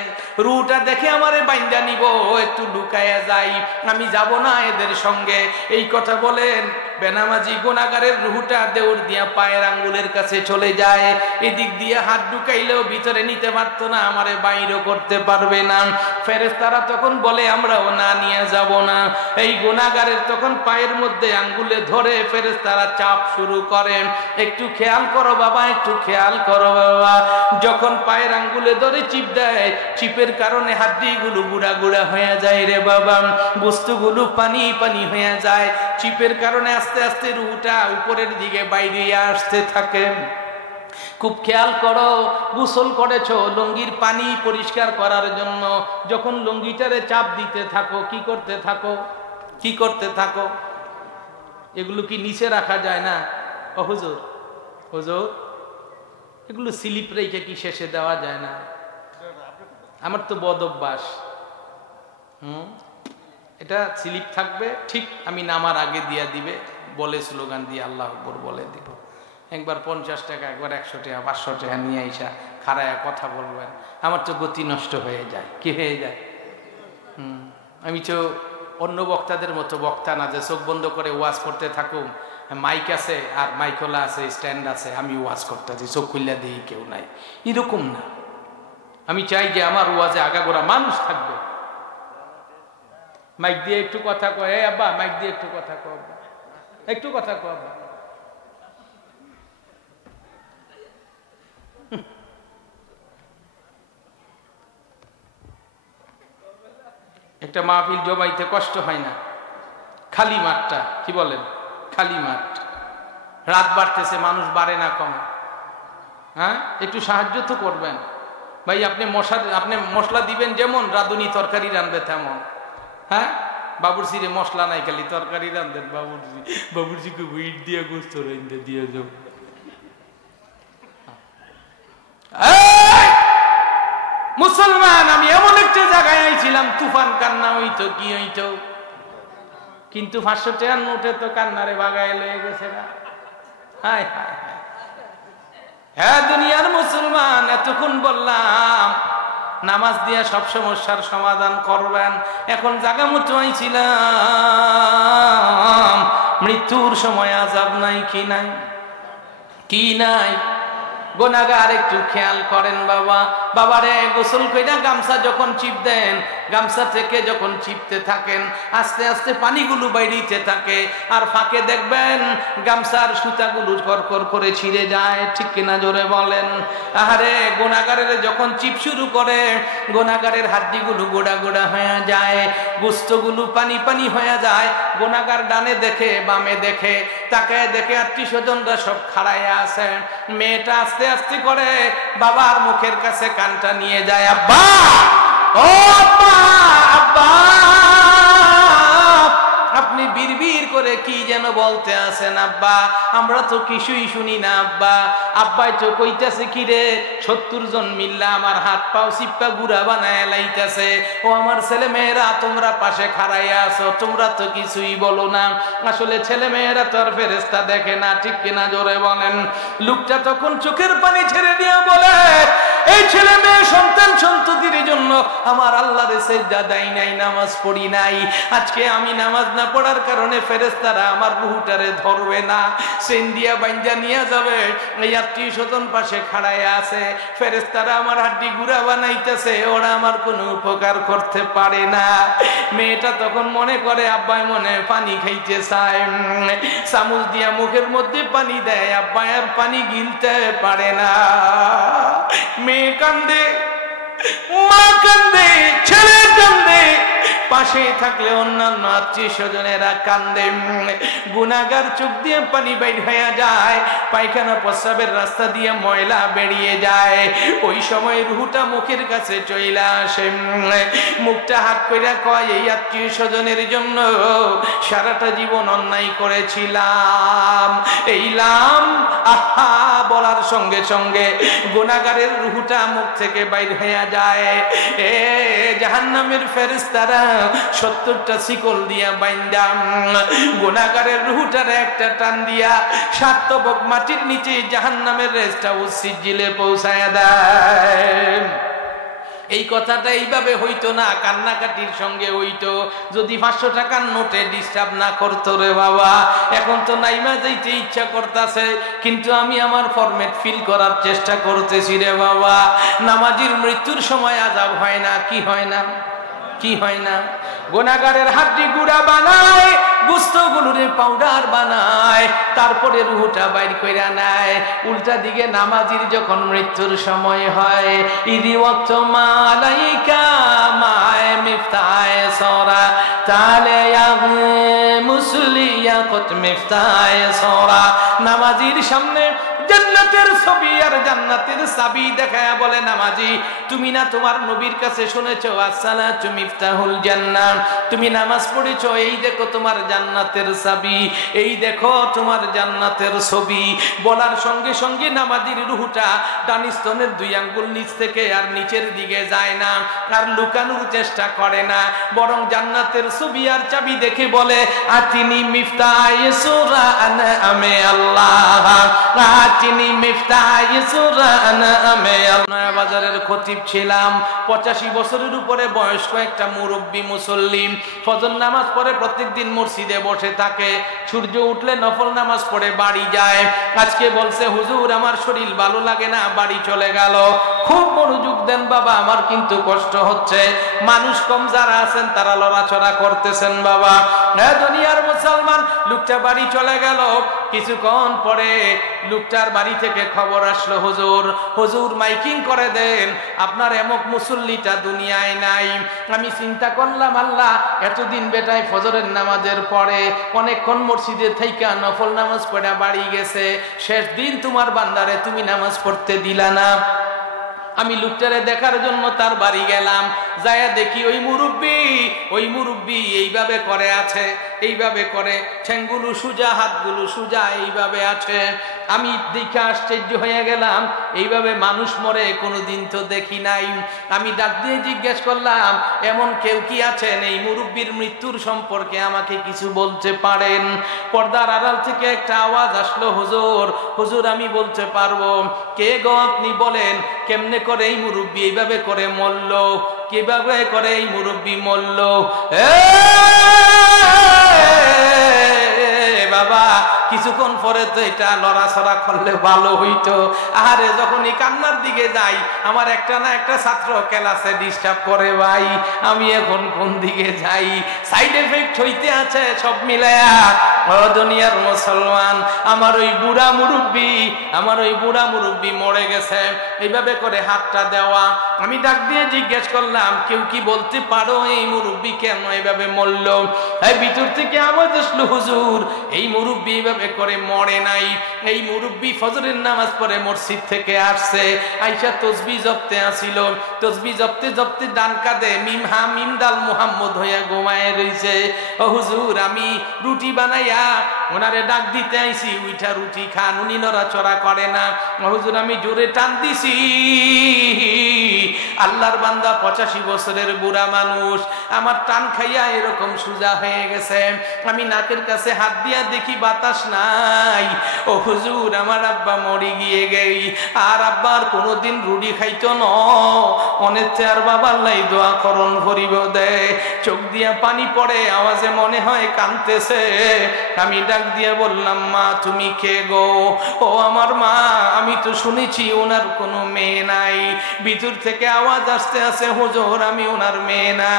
রুহুটা দেখে আমারে বাইন্দা নিব একটু লুকায়া যাই আমি যাব না এদের সঙ্গে এই কথা বলেন বেনামাজি গুনাহগারের রুহুটা দেউর দিয়া পায়ের আঙ্গুলের কাছে চলে যায় এদিক দিয়ে হাত ঢুকাইলেও ভিতরে নিতে পারতো না আমারে বাইরও করতে পারবে না ফেরেশতারা তখন বলে আমরাও না নিয়ে যাব না এই গুনাহগারের তখন পায়ের মধ্যে আঙ্গুলে ধরে ফেরেশতারা চাপ শুরু করে একটু খেয়াল করো বাবা একটু খেয়াল করো বাবা যখন পায়ের আঙ্গুলে ধরে চিপ দেয় চিপের কারণে হাড্ডিগুলো গুড়া গুড়া হয়ে যায় রে বাবা বস্তুগুলো পানি পানি হয়ে যায় চিপের কারণে আস্তে আস্তে রুহটা উপরের দিকে বাইরে আসতে থাকে খুব খেয়াল করো গোসল করেছো লুঙ্গির পানি পরিষ্কার করার জন্য যখন লুঙ্গিটারে চাপ দিতে থাকো কি করতে থাকো এগুলো কি নিচে রাখা যায় না ও হুজুর এগুলো স্লিপ রেখে কি শেষে দেওয়া যায় না আমার তো বদ অভ্যাস এটা স্লিপ থাকবে ঠিক আমি নামার আগে দিয়া দিবে বলে স্লোগান দিয়ে আল্লাহ আকবার বলে দিব একবার 50 টাকা একবার 100 টাকা 500 টাকা নিয়ে আইসা খাড়ায় কথা বলবেন আমার তো গতি নষ্ট হয়ে যায় কি হয়ে যায় আমি তো অন্য বক্তাদের মতো বক্তা না যে চোখ বন্ধ করে ওয়াজ করতে থাকুম মাইক আছে আর মাইকলা আছে স্ট্যান্ড আছে আমি ওয়াজ করতেছি চোখ খুললা দিই কেউ নাই এরকম না আমি চাই যে আমার ওয়াজে আগাগোড়া মানুষ থাকবে মাইক দিয়ে একটু কথা কয় আব্বা মাইক দিয়ে একটু কথা কয় একটু কথা কয় আব্বা একটা মাহফিল জমাইতে কষ্ট হয় না খালি মাঠটা কি বলেন খালি মাঠ রাত বাড়তেছে, মানুষ বাড়ে না কমে? হ্যাঁ, একটু সাহায্য তো করবেন ভাই। আপনি মশলা দিবেন যেমন, রাঁধুনি তরকারি রাঁধবে তেমন। হ্যাঁ, বাবুর্চি রে মশলা নাই, খালি তরকারি রাঁধেন। বাবুর্চিকে ইট দিয়ে গোস্ত রেঁধে দিয়ে যাও। মুসলমান, আমি এমন একটা জায়গায় আইছিলাম, তুফান কান্না হইতো কি হইতো, কিন্তু 500 টাকার নোটে তো কান্নারে বাগায় লয়ে গেছে না। হায় হায় হায়। হ্যাঁ দুনিয়ার মুসলমান, এতক্ষণ বললাম নামাজ দিয়া সব সমস্যার সমাধান করবেন। এখন জায়গা মতো আইছিলাম, মৃত্যুর সময় আযাব নাই কি নাই? কি নাই? গুনাহগার একটু খেয়াল করেন বাবা। বাবারে গোসল কইরা গামছা যখন চিপ দেন, গামছা থেকে যখন চিপতে থাকেন, আস্তে আস্তে পানিগুলো বাইরিতে থাকে, আর ফাঁকে দেখবেন গামছার সুতাগুলো করকর করে ছিঁড়ে যায়। ঠিক কিনা জোরে বলেন? আহারে গুনাহগারের যখন চিপ শুরু করে, গুনাহগারের হাড্ডিগুলো গোড়া গোড়া হয়ে যায়, গোস্তগুলো পানি পানি হয়ে যায়। গুনাহগার ডানে দেখে বামে দেখে, তাকায় দেখে আত্মীয় স্বজনরা সব খাড়াইয়া আছে। মেয়েটা আস্তে আস্তে করে বাবার মুখের কাছে কানটা নিয়ে যায়, আব্বা, ও আব্বা, আব্বা, আপনি বিড়বিড় করে কি যেন বলতে আছেন আব্বা, আমরা তো কিছুই শুনি না আব্বা। আব্বাই তো কইতাছে কি রে, 70 জন মিল্লা আমার হাত পাও চিপ্পা গুড়া বানায় লাইতাছে। ও আমার ছেলে মেয়েরা, তোমরা পাশে খাড়াইয়া আছো, তোমরা তো কিছুই বলো না। আসলে ছেলে মেয়েরা তো আর ফেরেশতা দেখে না। ঠিক কিনা জোরে বলেন? লোকটা তখন চোখের পানি ছেড়ে দিয়ে বলে, এই ছেলে মেয়ে সন্তান সন্ততির জন্য আমার আল্লাহরে সিজদা দেই নাই, নামাজ পড়ি নাই। আজকে আমি নামাজ না পড়ার কারণে ফেরেশতারা আমার রূহটারে ধরবে না, সেন দিয়া বাইন্দা নিয়ে যাবে। এই আত্মীয় স্বজন পাশে খাড়ায় আছে, ফেরেশতারা আমার হাড্ডি গুড়া বানাইতেছে, ওরা আমার কোনো উপকার করতে পারে না। মেয়েটা তখন মনে করে আব্বাই মনে পানি খাইতে চায়, চামচ দিয়া মুখের মধ্যে পানি দেয়, আব্বাই আর পানি গিলতে পারে না। মেয়ে কান্দে, মা কান্দে, ছেলে কান্দে, পাশে থাকলে অন্যান্য আত্মীয় স্বজনেরা কান্দে। গুনাহগার চোখ দিয়ে পানি বাইর হয়ে যায়, পায়খানা প্রস্রাবের রাস্তা দিয়ে ময়লা বেরিয়ে যায়। ওই সময় রুহটা মুখের কাছে চইলা আসে, মুখটা হাত কইরা কয়, এই আত্মীয় স্বজনের জন্য সারাটা জীবন অন্যায় করেছিলাম। এইলাম আহা বলার সঙ্গে সঙ্গে গুনাহগারের রুহটা মুখ থেকে বাইর হয়ে যায়। এ জাহান্নামের ফেরেশতারা 70টা শিকল দিয়া বাইন্দা গুনাহগারের রুহটারে একটা টান দিয়া 7 তবক মাটির নিচে জাহান্নামের রেস্ট হাউস সিজিলে পৌঁছায়া দেয়। এই কথাটা এইভাবে হইতো না, কান্নাকাটির সঙ্গে হইতো, যদি 500 টাকার নোটে ডিস্টার্ব না করতো রে বাবা। এখন তো নাইমা যাইতে ইচ্ছা করতেছে, কিন্তু আমি আমার ফরম্যাট ফিল করার চেষ্টা করতেছি রে বাবা। নামাজির মৃত্যুর সময় আযাব হয় না? কি হয় না? কি হয় না? গুনাহগারের হাড্ডি গুড়া বানায়, গোস্তগুলোরে পাউডার বানায়, তারপরে রুহটা বাইর কইরা নেয়। উল্টা দিকে নামাজির যখন মৃত্যুর সময় হয়, ইদি ওয়াক্ত মালাইকা মায় মিফতায় সরা তালে ইয়া মুসলিয়া কত মিফতায় সরা। নামাজির সামনে জান্নাতের ছবি আর জান্নাতের চাবি দেখায়া বলে, নামাজি তুমি না তোমার নবীর কাছে শুনেছো আসসালাতু মিফতাহুল জান্নাহ, তুমি নামাজ পড়েছো, এই দেখো তোমার জান্নাতের চাবি, এই দেখো তোমার জান্নাতের ছবি। বলার সঙ্গে সঙ্গে নামাজির রূহটা ডান স্তনের 2 আঙ্গুল নিচ থেকে আর নিচের দিকে যায় না, আর লুকানোর চেষ্টা করে না, বরং জান্নাতের ছবি আর চাবি দেখে বলে, আতিনি মিফতায়ে সূরা আনা আমে আল্লাহ, আতিনি মিফতায়ে সূরা আনা আমে আল্লাহ। বাজারের খতিব ছিলাম, 85 বছরের উপরে বয়স্ক একটা মুরব্বী মুসল্লি, ফজর নামাজ পড়ে প্রত্যেকদিন মসজিদে বসে থাকে, সূর্য উঠলে নফল নামাজ পড়ে বাড়ি যায়। আজকে বলছে হুজুর আমার শরীর ভালো লাগে না, বাড়ি চলে গেল। খুব মনোযোগ দেন বাবা, আমার কিন্তু কষ্ট হচ্ছে, মানুষ কম যারা আছেন তারা লড়াচড়া করতেছেন বাবা। হ্যাঁ দুনিয়ার মুসলমান, লোকটা বাড়ি চলে গেল। কিছুক্ষণ পরে লোকটার বাড়ি থেকে খবর আসলো, হুজুর হুজুর মাইকিং করে দেন, আপনার এমক মুসল্লিটা দুনিয়ায় নাই। আমি চিন্তা করলাম, আল্লাহ এতদিন বেটায় ফজরের নামাজের পরে অনেকক্ষণ মসজিদে থাইকা নফল নামাজ পড়া বাড়ি গেছে, শেষ দিন তোমার বান্দারে তুমি নামাজ পড়তে দিলা না। আমি লোকটারে দেখার জন্য তার বাড়ি গেলাম, যায়া দেখি ওই মুরব্বি এইভাবে করে আছে, এইভাবে করে, ঠ্যাংগুলো সুজা, হাতগুলো সুজা, এইভাবে আছে। আমি দেখে আশ্চর্য হয়ে গেলাম, এইভাবে মানুষ মরে কোনোদিন তো দেখি নাই। আমি ডাক দিয়ে জিজ্ঞেস করলাম, এমন কেউ কি আছেন এই মুরব্বির মৃত্যুর সম্পর্কে আমাকে কিছু বলতে পারেন? পর্দার আড়াল থেকে একটা আওয়াজ আসলো, হুজুর হুজুর আমি বলতে পারবো। কে গো আপনি? বলেন কেমনে করে এই মুরব্বি এইভাবে করে মরল, কিভাবে করে এই মুরব্বি মরল? বাবা কিছুক্ষণ পরে তো এটা লড়াছড়া করলে ভালো হইতো। আরে যখন এই কান্নার দিকে যাই, আমার একটা না একটা ছাত্র ক্লাসে ডিস্টার্ব করে, ভাই আমি এখন কোন দিকে যাই? সাইড এফেক্ট হইতে আছে সব মিলায়া। ও দুনিয়ার মুসলমান, আমার ওই বুড়া মুরব্বি মরে গেছে, এইভাবে করে হাতটা দেওয়া। আমি ডাক দিয়ে জিজ্ঞেস করলাম, কেউ কি বলতে পারো এই মুরব্বি কেন এইভাবে মরল? এই ভিতর থেকে আওয়াজ আসলো, হুজুর এই মুরব্বি এইভাবে করে মরে নাই, এই মুরব্বি ফজরের নামাজ পড়ে মসজিদ থেকে আসছে, আইসা তসবিহ জপতে আসিল, তসবিহ জপতে জপতে ডান কাঁধে মিম হা মিম দাল মুহাম্মদ হইয়া ঘুমায় রইছে। ও হুজুর আমি রুটি বানাইয়া ওনারে ডাক দিতে আইছি, উইঠা রুটি খান, উনি নড়াচড়া করে না। হুজুর আমি জোরে টান দিছি, আল্লাহর বান্দা 85 বছরের বুড়া মানুষ, আমার টান খাইয়া এরকম সুজা হয়ে গেছে। আমি নাকের কাছে হাত দিয়া দেখি বাতাস নাই। ও হুজুর আমার আব্বা মরে গিয়ে গেই, আর আব্বার কোনোদিন রুটি খাইতো ন, অনেতে আর বাবার লাই দোয়া করণ ভরিব দে। চোখ দিয়া পানি পড়ে, আওয়াজে মনে হয় কাঁদতেছে। আমি ডাক দিয়া বললাম, মা তুমি কে গো? ও আমার মা, আমি তো শুনেছি ওনার কোনো মেয়ে নাই। ভিতর থেকে আওয়াজ আসতে আসে, হুজুর আমি ওনার মেয়ে না,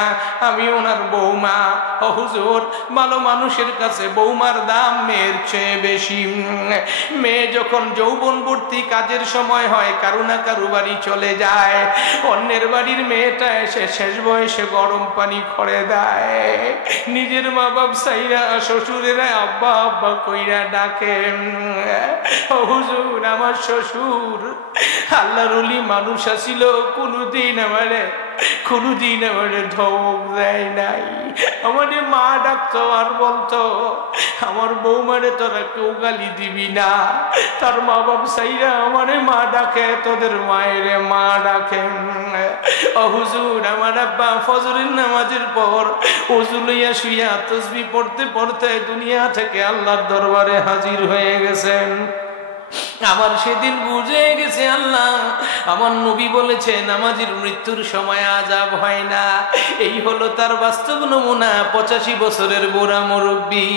আমি ওনার বৌমা। ও হুজুর ভালো মানুষের কাছে বৌমার দাম মেয়ের চেয়ে বেশি। মেয়ে যখন যৌবনবর্তী কাজের সময় হয়, কারু না কারু বাড়ি চলে যায়, অন্যের বাড়ির মেয়েটা এসে শেষ বয়সে গরম পানি করে দেয়। নিজের মা বাপ সাইরা শ্বশুরেরা আব্বা আব্বা কইরা ডাকে। ও হুজুর আমার শ্বশুর আল্লাহর ওলি মানুষ আসিল, কোনোদিন আমারে ধমক দেয় নাই। আমারে মা ডাকতো আর বলতো, আমার বৌমারে তোরা কেউ গালি দিবি না, তার মা বাপ সাইরা আমারে মা ডাকে, তোদের মায়ের মা ডাকে। ও হুজুর আমার আব্বা ফজরের নামাজের পর ওযু লইয়া শুইয়া তাসবিহ পড়তে পড়তে দুনিয়া থেকে আল্লাহর দরবারে হাজির হয়ে গেছেন। আমার সেদিন বুঝে গেছে, আল্লাহ আমার নবী বলেছে নামাজের মৃত্যুর সময় আযাব হয় না। এই হলো তার বাস্তব নমুনা। 85 বছরের বুড়া মুরব্বি,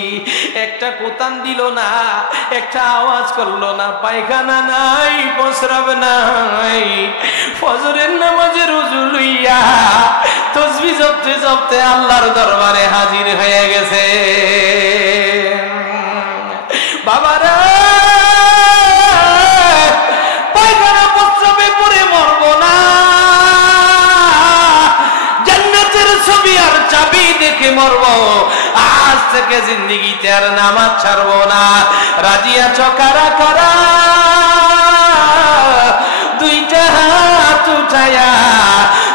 একটা কোতান দিল না, একটা আওয়াজ করলো না, পায়খানা নাই, প্রস্রাব নাই, ফজরের নামাজের ওযু লইয়া তাসবিহ জপতে জপতে আল্লাহর দরবারে হাজির হয়ে গেছে। বাবারা চাবি দেখে মরবো, আজ থেকে জিন্দেগিতে আর নামাজ ছাড়বো না। রাজি আছো কারা কারা? দুইটা হাত উঠায়া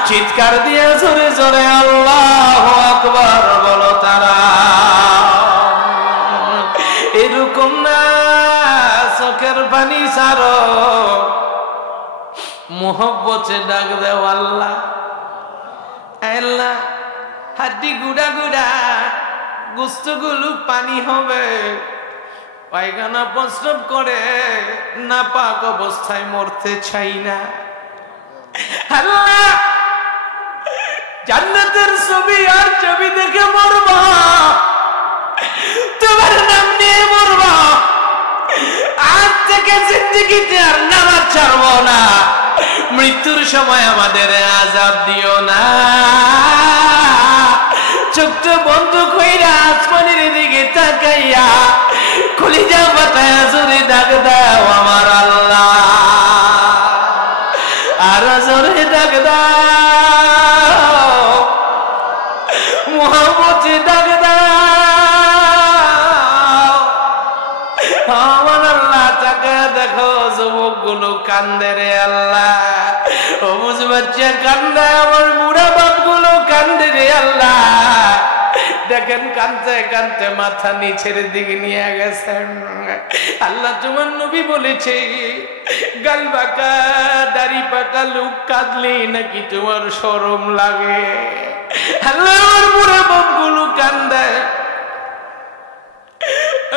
চিৎকার দিয়ে জোরে জোরে আল্লাহু আকবার বলো তারা। এরকম না, চোখের পানি ছাড়ো, মোহব্বতে ডাক দেও আল্লাহ। আল্লাহ হাড্ডি গুড়া গুড়া, গোস্তগুলো পানি হবে, পায়খানা প্রস্রাব করে, নাপাক অবস্থায় মরতে চাই না। আল্লাহ জান্নাতের ছবি আর ছবি দেখে মরবা, তোমার নাম নিয়ে মরবা, আজ থেকে জিন্দেগিতে আর নামাজ ছাড়বো না। মৃত্যুর সময় আমাদের আযাব দিও না। চোখটা বন্ধ কইরা আসমানের দিকে তাকাইয়া কলিজা বাতায় আমার আল্লাহ তাকে দেখো যুবকগুলো কান্দে রে আল্লাহ, অবুঝ বাচ্চা কান্দে, আমার বুড়া বাপগুলো কান্দে রে আল্লাহ। দেখেন কানতে কানতে মাথা নিচের দিকে নিয়ে গেছেন। আল্লাহ তোমার নবী বলেছে গাল বাঁকা দাড়ি পাকা লোক কাঁদলে নাকি তোমার শরম লাগে। আল্লাহ আমার বুড়া বাপগুলো কান্দে,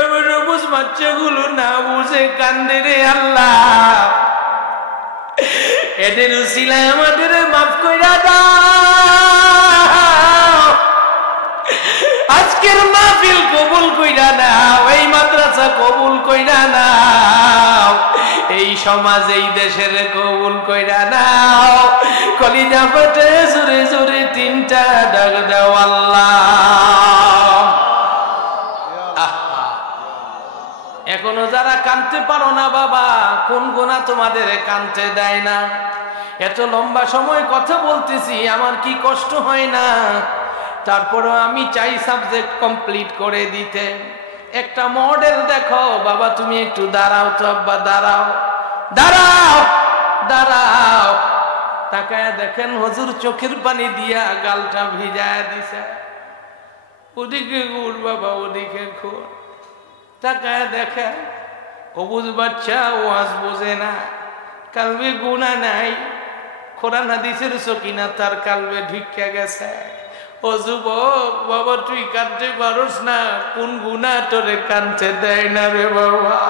আমার সবুজ বাচ্চাগুলো না বুঝে কান্দে রে আল্লাহ। এদের উসিলায় আমাদের মাফ কইরা দাও, আজকের মাহফিল কবুল কইরা নাও, এই মাদ্রাসা কবুল কইরা নাও, এই সমাজ এই দেশের কবুল কইরা নাও। কলিজা ফেটে জোরে জোরে তিনটা ডাক দাও আল্লাহ। এখনো যারা কাঁদতে পারো না বাবা, কোন গুনাহ তোমাদের কাঁদতে দেয় না? এত লম্বা সময় কথা বলতেছি, আমার কি কষ্ট হয় না? তারপরও আমি চাই সাবজেক্ট কমপ্লিট করে দিতে। একটা মডেল দেখো বাবা, তুমি একটু দাঁড়াও তো আব্বা, দাঁড়াও দাঁড়াও দাঁড়াও। তাকায় দেখেন হুজুর চোখের পানি দিয়া গালটা ভিজায় দিছে। ওদিকে ঘুর বাবা, ওদিকে ঘুর। তাকায় দেখে অবুঝ বাচ্চা ওয়াজ বোঝে না, কালবে গুনাহ নাই, কোরআন হাদিসের সকিনা তার কালবে ঢুকে গেছে। ও যুবক বাবা, তুই কাঁদতে পারোস না, কোন গুনাহ তোরে কাঁদতে দেয় না রে বাবা?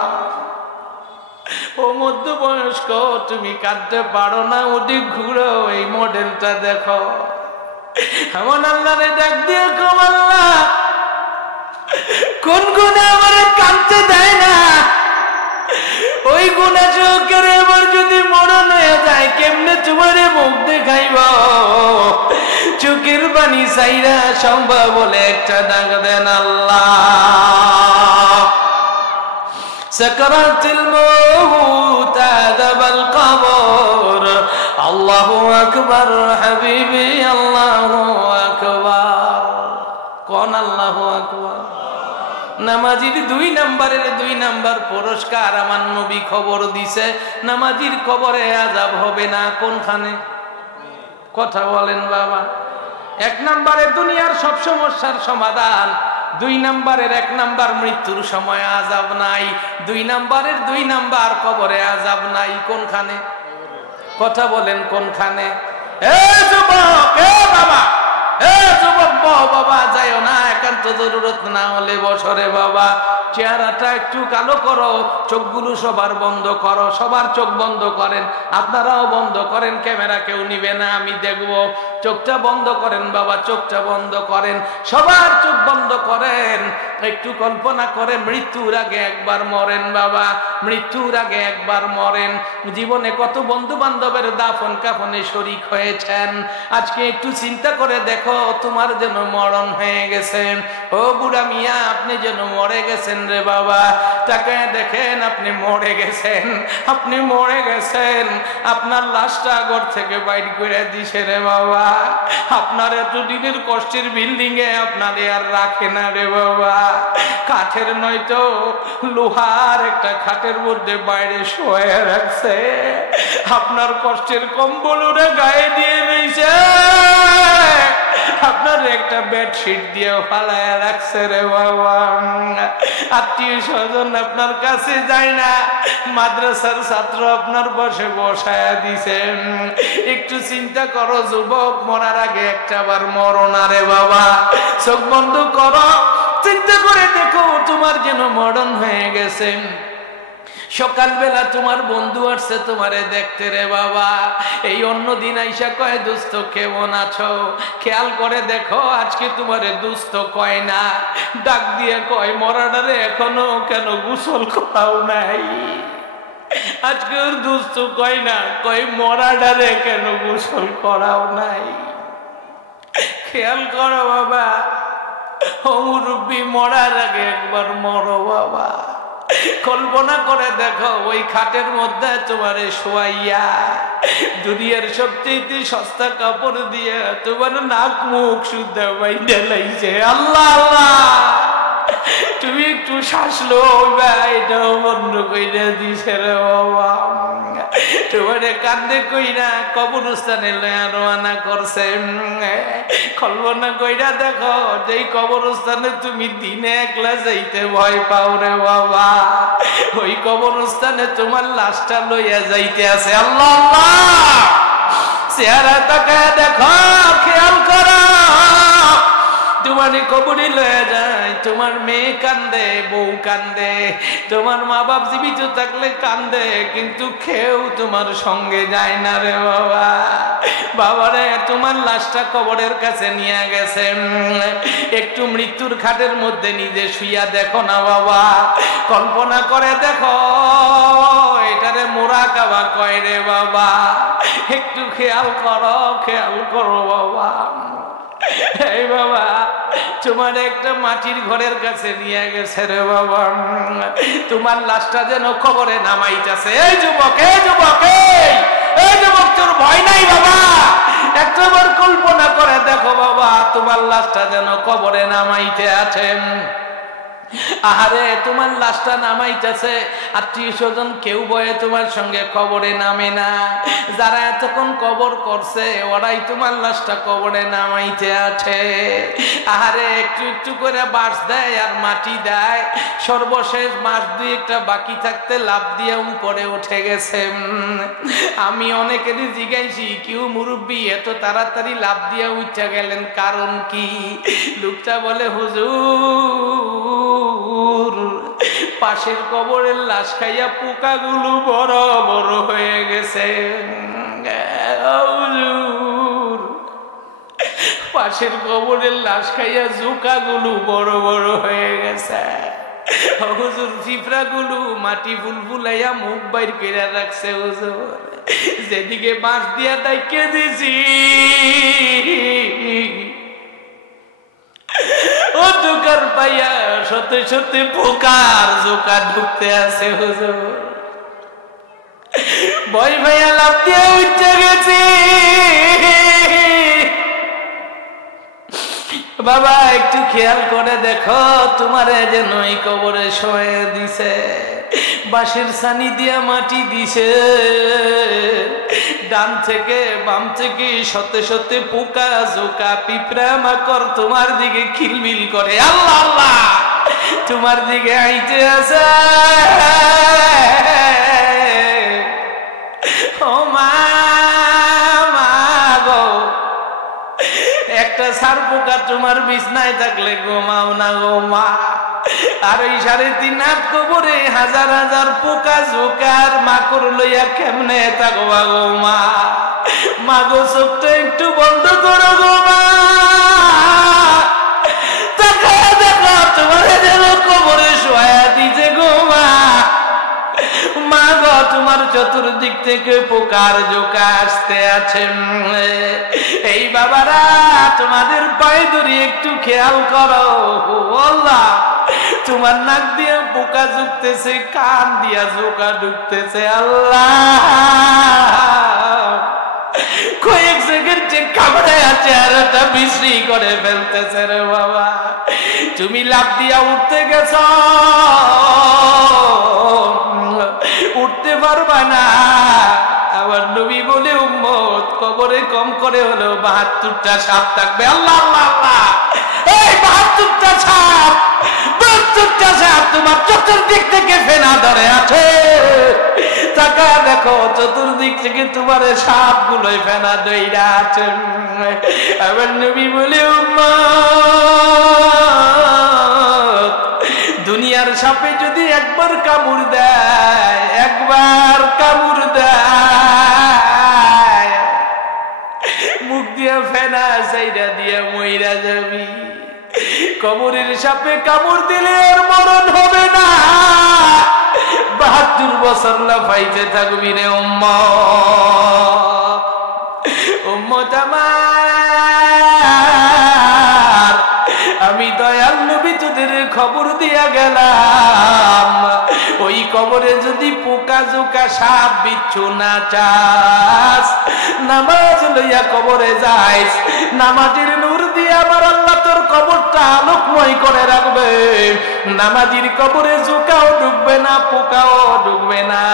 ও মধ্যবয়স্ক, তুমি কাঁদতে পারো না, ওদিক ঘুরো, এই মডেলটা দেখো। এমন আল্লাহরে ডাক দিয়ে কম, আল্লাহ কোন গুনাহ আমার কাঁদতে দেয় না? ওই গুনাহ করে এবার যদি মরণ হয়ে যায়, কেমনে তোমারে মুখ দেখাইব? চোখের পানি চাইরা সম্ভব বলে একটা ডাক দেন আল্লাহ। সাকরাতুল মউত আযাবাল কবর, আল্লাহু আকবার হাবিবি, আল্লাহু আকবার। কোন আল্লাহু আকবার? নামাজির 2 নম্বরের 2 নম্বর পুরস্কার আমার নবী খবর দিছে। নামাজির কবরে আযাব হবে না। কোনখানে? কথা বলেন বাবা। 1 নম্বরে দুনিয়ার সব সমস্যার সমাধান, 2 নম্বরের 1 নম্বর মৃত্যুর সময় আযাব নাই, 2 নম্বরের 2 নম্বর কবরে আযাব নাই। কোনখানে? কথা বলেন কোনখানে? এ যুবক, এ বাবা, এ যুবক বাবা, যাইও না, একান্ত জরুরত না হলে বছরে বাবা। চেহারাটা একটু কালো করো, চোখগুলো সবার বন্ধ করো, সবার চোখ বন্ধ করেন, আপনারাও বন্ধ করেন, ক্যামেরা কেউ নিবে না, আমি দেখবো। চোখটা বন্ধ করেন বাবা, চোখটা বন্ধ করেন, সবার চোখ বন্ধ করেন। একটু কল্পনা করে মৃত্যুর আগে একবার মরেন বাবা, মৃত্যুর আগে একবার মরেন। জীবনে কত বন্ধু বান্ধবের দাফন কাফনে শরীক হয়েছেন, আজকে একটু চিন্তা করে দেখো, তোমার যেন মরণ হয়ে গেছে। ও বুড়া মিয়া, আপনি যেন মরে গেছেন রে বাবা। তাকায় দেখেন আপনি মরে গেছেন, আপনি মরে গেছেন। আপনার লাশটা ঘর থেকে বাইর করে দিছে রে বাবা। আপনার এতদিনের কষ্টের বিল্ডিং এ আপনার আর রাখে না রে বাবা। কাঠের নয়তো লোহার একটা খাটের মধ্যে বাইরে শোয়ে রাখছে, আপনার কষ্টের কম্বল ওরা গায়ে দিয়ে রয়েছে, আপনার একটা বেডশিট দিয়ে ফালায় রাখছে রে বাবা। আত্মীয় স্বজন আপনার কাছে যায় না, মাদ্রাসার ছাত্র আপনার বসে বসায়া দিছে। একটু চিন্তা করো যুবক, মরার আগে একটা বার মরো না রে বাবা। চোখ বন্ধ করো, চিন্তা করে দেখো, তোমার যেন মরণ হয়ে গেছে। সকালবেলা তোমার বন্ধু আসছে তোমারে দেখতে রে বাবা। এই অন্যদিন আইসা কয় দোস্ত কেমন আছো? খেয়াল করে দেখো আজকে তোমারে দোস্ত কয় না, ডাক দিয়ে কয় মরাডারে এখনো কেন গোসল করাও নাই। আজকে ওর দোস্ত কয় না, কয় মরাডারে কেন গোসল করাও নাই। খেয়াল করো বাবা, ও মুরব্বী, মরার আগে একবার মরো বাবা। কল্পনা করে দেখো, ওই খাটের মধ্যে তোমারে শোয়াইয়া দুনিয়ার সবচেয়ে সস্তা কাপড় দিয়ে তোমার নাক মুখ শুদ্ধ বাইন্দা লাইছে। আল্লাহ আল্লাহ, তুমি একটু শ্বাসলো এটাও বন্ধ কইরা দিছে রে বাবা তোমারে কান্দে কইরা কবরস্থানে রওনা করছে কল্পনা কইরা দেখো যে কবরস্থানে তুমি দিনে একলা যাইতে ভয় পাও রে বাবা ওই কবরস্থানে তোমার লাশটা লইয়া যাইতে আছে আল্লাহ আল্লাহ চেহারা তাকায় দেখো খেয়াল করো তোমার কবরে লয়ে যায় তোমার মেয়ে কান্দে বউ কান্দে তোমার মা বাপ জীবিত থাকলে কান্দে কিন্তু কেউ তোমার সঙ্গে যায় না রে বাবা বাবারে তোমার লাশটা কবরের কাছে নিয়ে গেছে একটু মৃত্যুর খাটের মধ্যে নিজে শুইয়া দেখো না বাবা কল্পনা করে দেখো এটারে মুরাকাবা কয় রে বাবা একটু খেয়াল করো বাবা এই বাবা তোমার একটা মাটির ঘরের কাছে নিয়ে গেছে রে বাবা তোমার লাশটা যেন কবরে নামাইতেছে এই যুবক তোর ভয় নাই বাবা একবার কল্পনা করে দেখো বাবা তোমার লাশটা যেন কবরে নামাইতে আছে আহারে তোমার লাশটা নামাইতেছে আত্মীয় স্বজন কেউ বয়ে তোমার সঙ্গে কবরে নামে না যারা এতক্ষণ কবর করছে ওরাই তোমার লাশটা কবরে নামাইতে আছে আহারে একটু একটু করে বাঁশ দেয় আর মাটি দেয় সর্বশেষ মাস দুই একটা বাকি থাকতে লাফ দিয়ে উপরে উঠে গেছে আমি অনেকেরই জিজ্ঞাসি কেউ মুরব্বী এত তাড়াতাড়ি লাফ দিয়ে উঠে গেলেন কারণ কি লোকটা বলে হুজুর পাশের কবরের লাশ খাইয়া পোকাগুলো বড় বড় হয়ে গেছে পাশের কবরের লাশ খাইয়া জোকাগুলো বড় বড় হয়ে গেছে হুজুর পিঁপড়া গুলো মাটি ফুলফুলাইয়া মুখ বাইর করে রাখছে হুজুর যেদিকে বাঁশ দিয়া ডাইকে দিছি ও ঢুকার পাইয়া সত্যি সত্যি পোকার জোকা ঢুকতে আছে হুজুর ভয় ভাইয়া লাফ দিয়ে উঠে গেছি বাবা একটু খেয়াল করে দেখো তোমারে যেন এই কবরে শোয়ে দিছে বাঁশের ছানি দিয়া মাটি দিছে ডান থেকে বাম থেকে সত্যি সত্যি পোকা জোকা পিঁপড়া মাকড় তোমার দিকে খিলমিল করে আল্লাহ আল্লাহ তোমার দিকে আইতে আছে ও মা গো একটা সার পোকা তোমার বিছনায় থাকলে ঘুমাও না গো মা আর ওই 3.5 হাত কবরে হাজার হাজার পোকা জোকার মাকড় লইয়া কেমনে থাকবা গো মা মা গো চোখটা একটু বন্ধ করো গো মা দেখো তোমার যেন কবরে শোয়া দিছে গো মা মা গো তোমার চতুর্দিক থেকে পোকার জোকা আসতে আছে এই বাবারা তোমাদের পায়ে ধরে একটু খেয়াল করো আল্লাহ তোমার নাক দিয়ে পোকা ঢুকতেছে কান দিয়া জোকা ঢুকতেছে আল্লাহ কয়েক সেকেন্ড কামড়ায় চেহারাটা বিশ্রী করে ফেলতেছে রে বাবা তুমি লাফ দিয়া উঠতে গেছ উঠতে পারবা না আবার নবী বলে উম্মত কবরে কম করে হলো 72টা সাপ থাকবে আল্লাহ আল্লাহ আল্লাহ এই 72টা সাপ 72টা সাপ তোমার চতুর্দিক থেকে ফেনা ধরে আছে তাকা দেখো চতুর্দিক থেকে তোমার সাপ গুলোই ফেনা দইরা আছে আবার নবী বলে উম্মত দুনিয়ার সাপে যদি একবার কামড় দেয় মুখ দিয়া ফেনা সাইরা দিয়া মইরা যাবি কবরের সাপে কামড় দিলে আর মরণ হবে না 72 বছর লাফাইতে থাকবি রে উম্মত আমার আমি দয়াল নবী তোদের খবর দিয়া গেলাম ওই কবরে যদি পোকা জোকা সাপ বিচ্ছু না চাস নামাজ লইয়া কবরে যাইস নামাজের নূর দিয়ে আমার আল্লাহ তোর কবরটা আলোকময় করে রাখবে। নামাজির কবরে জোকাও ঢুকবে না, পোকাও ঢুকবে না।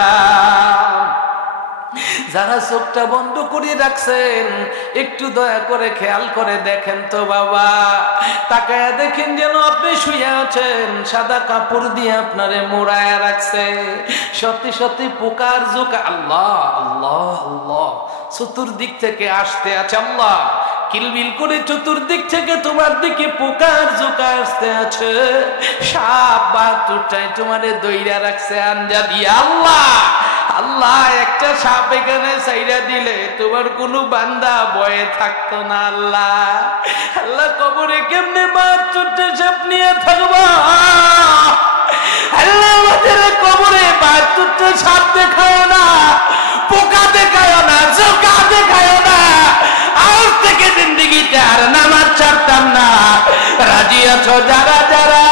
যারা চোখটা বন্ধ করে রাখছেন একটু দয়া করে খেয়াল করে দেখেন তো বাবা, তাকায় দেখেন যেন আপনি শুয়ে আছেন, সাদা কাপড় দিয়ে আপনারে মোড়ায় রাখছে। সত্যি সত্যি পোকার জোকা আল্লাহ আল্লাহ আল্লাহ চতুর্দিক থেকে আসতে আছে। আল্লাহ কিলবিল করে চতুর্দিক থেকে তোমার দিকে পোকার জোকা আসতে আছে। সাপ বা তুটাই তোমারে দইরা রাখছে আঞ্জা দিয়ে। আল্লাহ আল্লাহ একটা সাপ এখানে ছাইরা দিলে তোমার কোনো বান্দা ভয়ে থাকতো না। আল্লাহ আল্লাহ কবরে কেমনে 72টা সাপ নিয়ে থাকবা? আল্লাহ আমাদের কবরে 72টা সাপ দেখায় না, পোকা দেখায় না, জোকা দেখায় না। আজ থেকে জিন্দেগিতে আর নামাজ ছাড়তাম না। রাজি আছো যারা যারা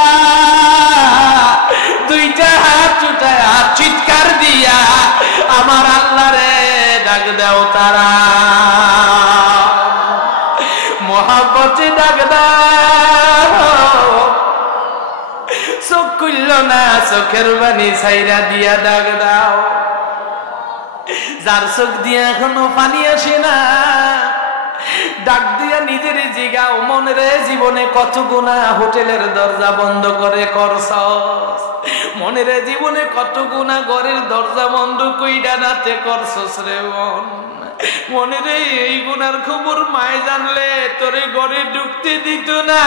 দুইটা হাত উঠায় চিৎকার দিয়া আমার আল্লাহ রে ডাক দাও, তারা মহাব্বতে ডাক দাও। চোখ খুলল না, চোখের বাণী ছাইরা দিয়া ডাক দাও। যার চোখ দিয়ে এখনো পানি আসে না, ডাক দিয়া নিজের জিগাও, মনের জীবনে কত গুনাহ হোটেলের দরজা বন্ধ করে করছস, মনের জীবনে কত গুনাহ ঘরের দরজা বন্ধ কইরা রাতে করছস রে মন। মনের এই গুনার খবর মায় জানলে তোরে ঘরে ঢুকতে দিত না।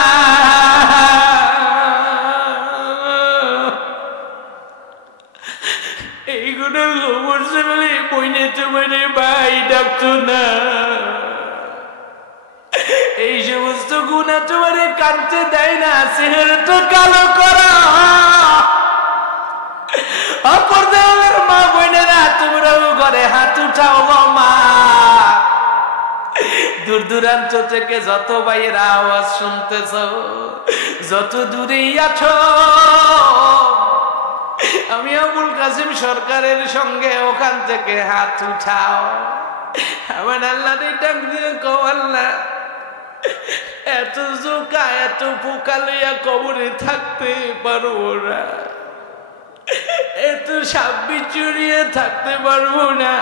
এই গুনার খবর জানলে বইনে তোমারে ভাই ডাকতো না। এই সমস্ত গুনাহ তোমারে কাঁদতে দেয় না, চেহারাটা কালো করা। অপরদের মা বোনেরা তোমরাও ঘরে হাত উঠাও গো মা। দূর দূরান্ত থেকে যত ভাইয়েরা আওয়াজ শুনতেছ, যত দূরেই আছো, আমি আবুল কাসিম সরকারের সঙ্গে ওখান থেকে হাত উঠাও। আমার আল্লাহ ডাক দিয়ে কও, আল্লাহ এত জোকা এত পোকা লইয়া কবরে থাকতে পারবো না, এত সাপ বিচুরিয়ে থাকতে পারবো না।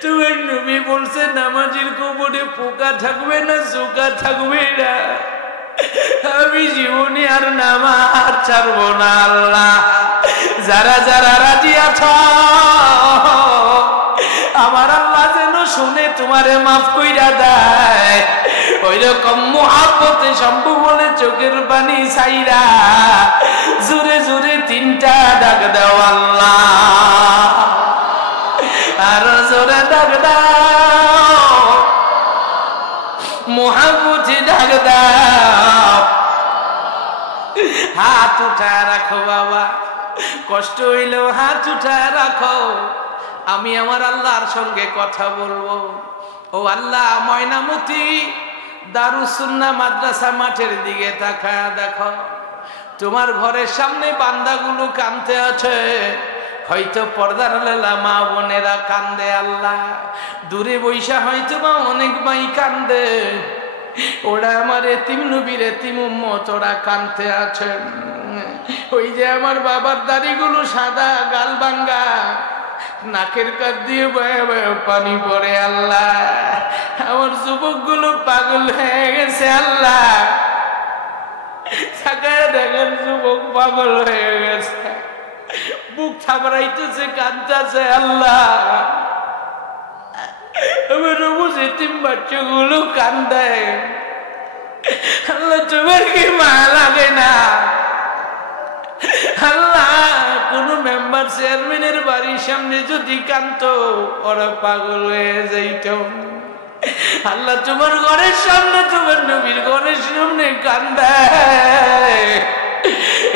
তোমার নবী বলছে নামাজের কবরে পোকা থাকবে না, জোকা থাকবে না। আমি জীবনে আর নামাজ ছাড়বো না। আল্লাহ যারা যারা রাজি আছো আমার আল্লাহ যেন শুনে তোমারে মাফ কইরা দেয়। ওই রকম মুহাব্বতে সম্ভব বলে চোখের পানি ছাইরা জোরে জোরে 3টা ডাক দাও আল্লাহ, আর জোরে ডাক দাও, মুহাব্বতে ডাক দাও। হাত উঠায় রাখো বাবা, কষ্ট হইলেও হাত উঠায় রাখো। আমি আমার আল্লাহর সঙ্গে কথা বলবো। ও আল্লাহ, ময়নামতি দারুস সুন্নাহ মাদ্রাসা মাঠের দিকে তাকায়া দেখো, তোমার ঘরের সামনে বান্দাগুলো কাঁদতে আছে। হয়তো পর্দার আড়ালে মা বোনেরা কান্দে, আল্লাহ দূরে বৈশা হয়তো বা অনেক মাই কান্দে। ওরা আমার এতিম নবীর এতিম উম্মত, ওরা কাঁদতে আছে। ওই যে আমার বাবার দাড়িগুলো সাদা, গাল ভাঙ্গা, নাকের কাঠ দিয়ে বয়ে বয়ে পানি পড়ে। আল্লাহ আমার যুবক গুলো পাগল হয়ে গেছে। আল্লাহ দেখেন যুবক পাগল হয়ে গেছে, বুক থাবড়াইতেছে, কাঁদতেছে। আল্লাহ আমার বুঝে তিন বাচ্চাগুলো কান্দে। আল্লাহ তোমার কি মা লাগে না? আল্লাহ কোন মেম্বার চেয়ারম্যানের বাড়ির সামনে যদি কাঁদতো ওরা পাগল হয়ে যাইত। আল্লাহ তোমার ঘরের সামনে, তোমার নবীর ঘরের সামনে কান্দে।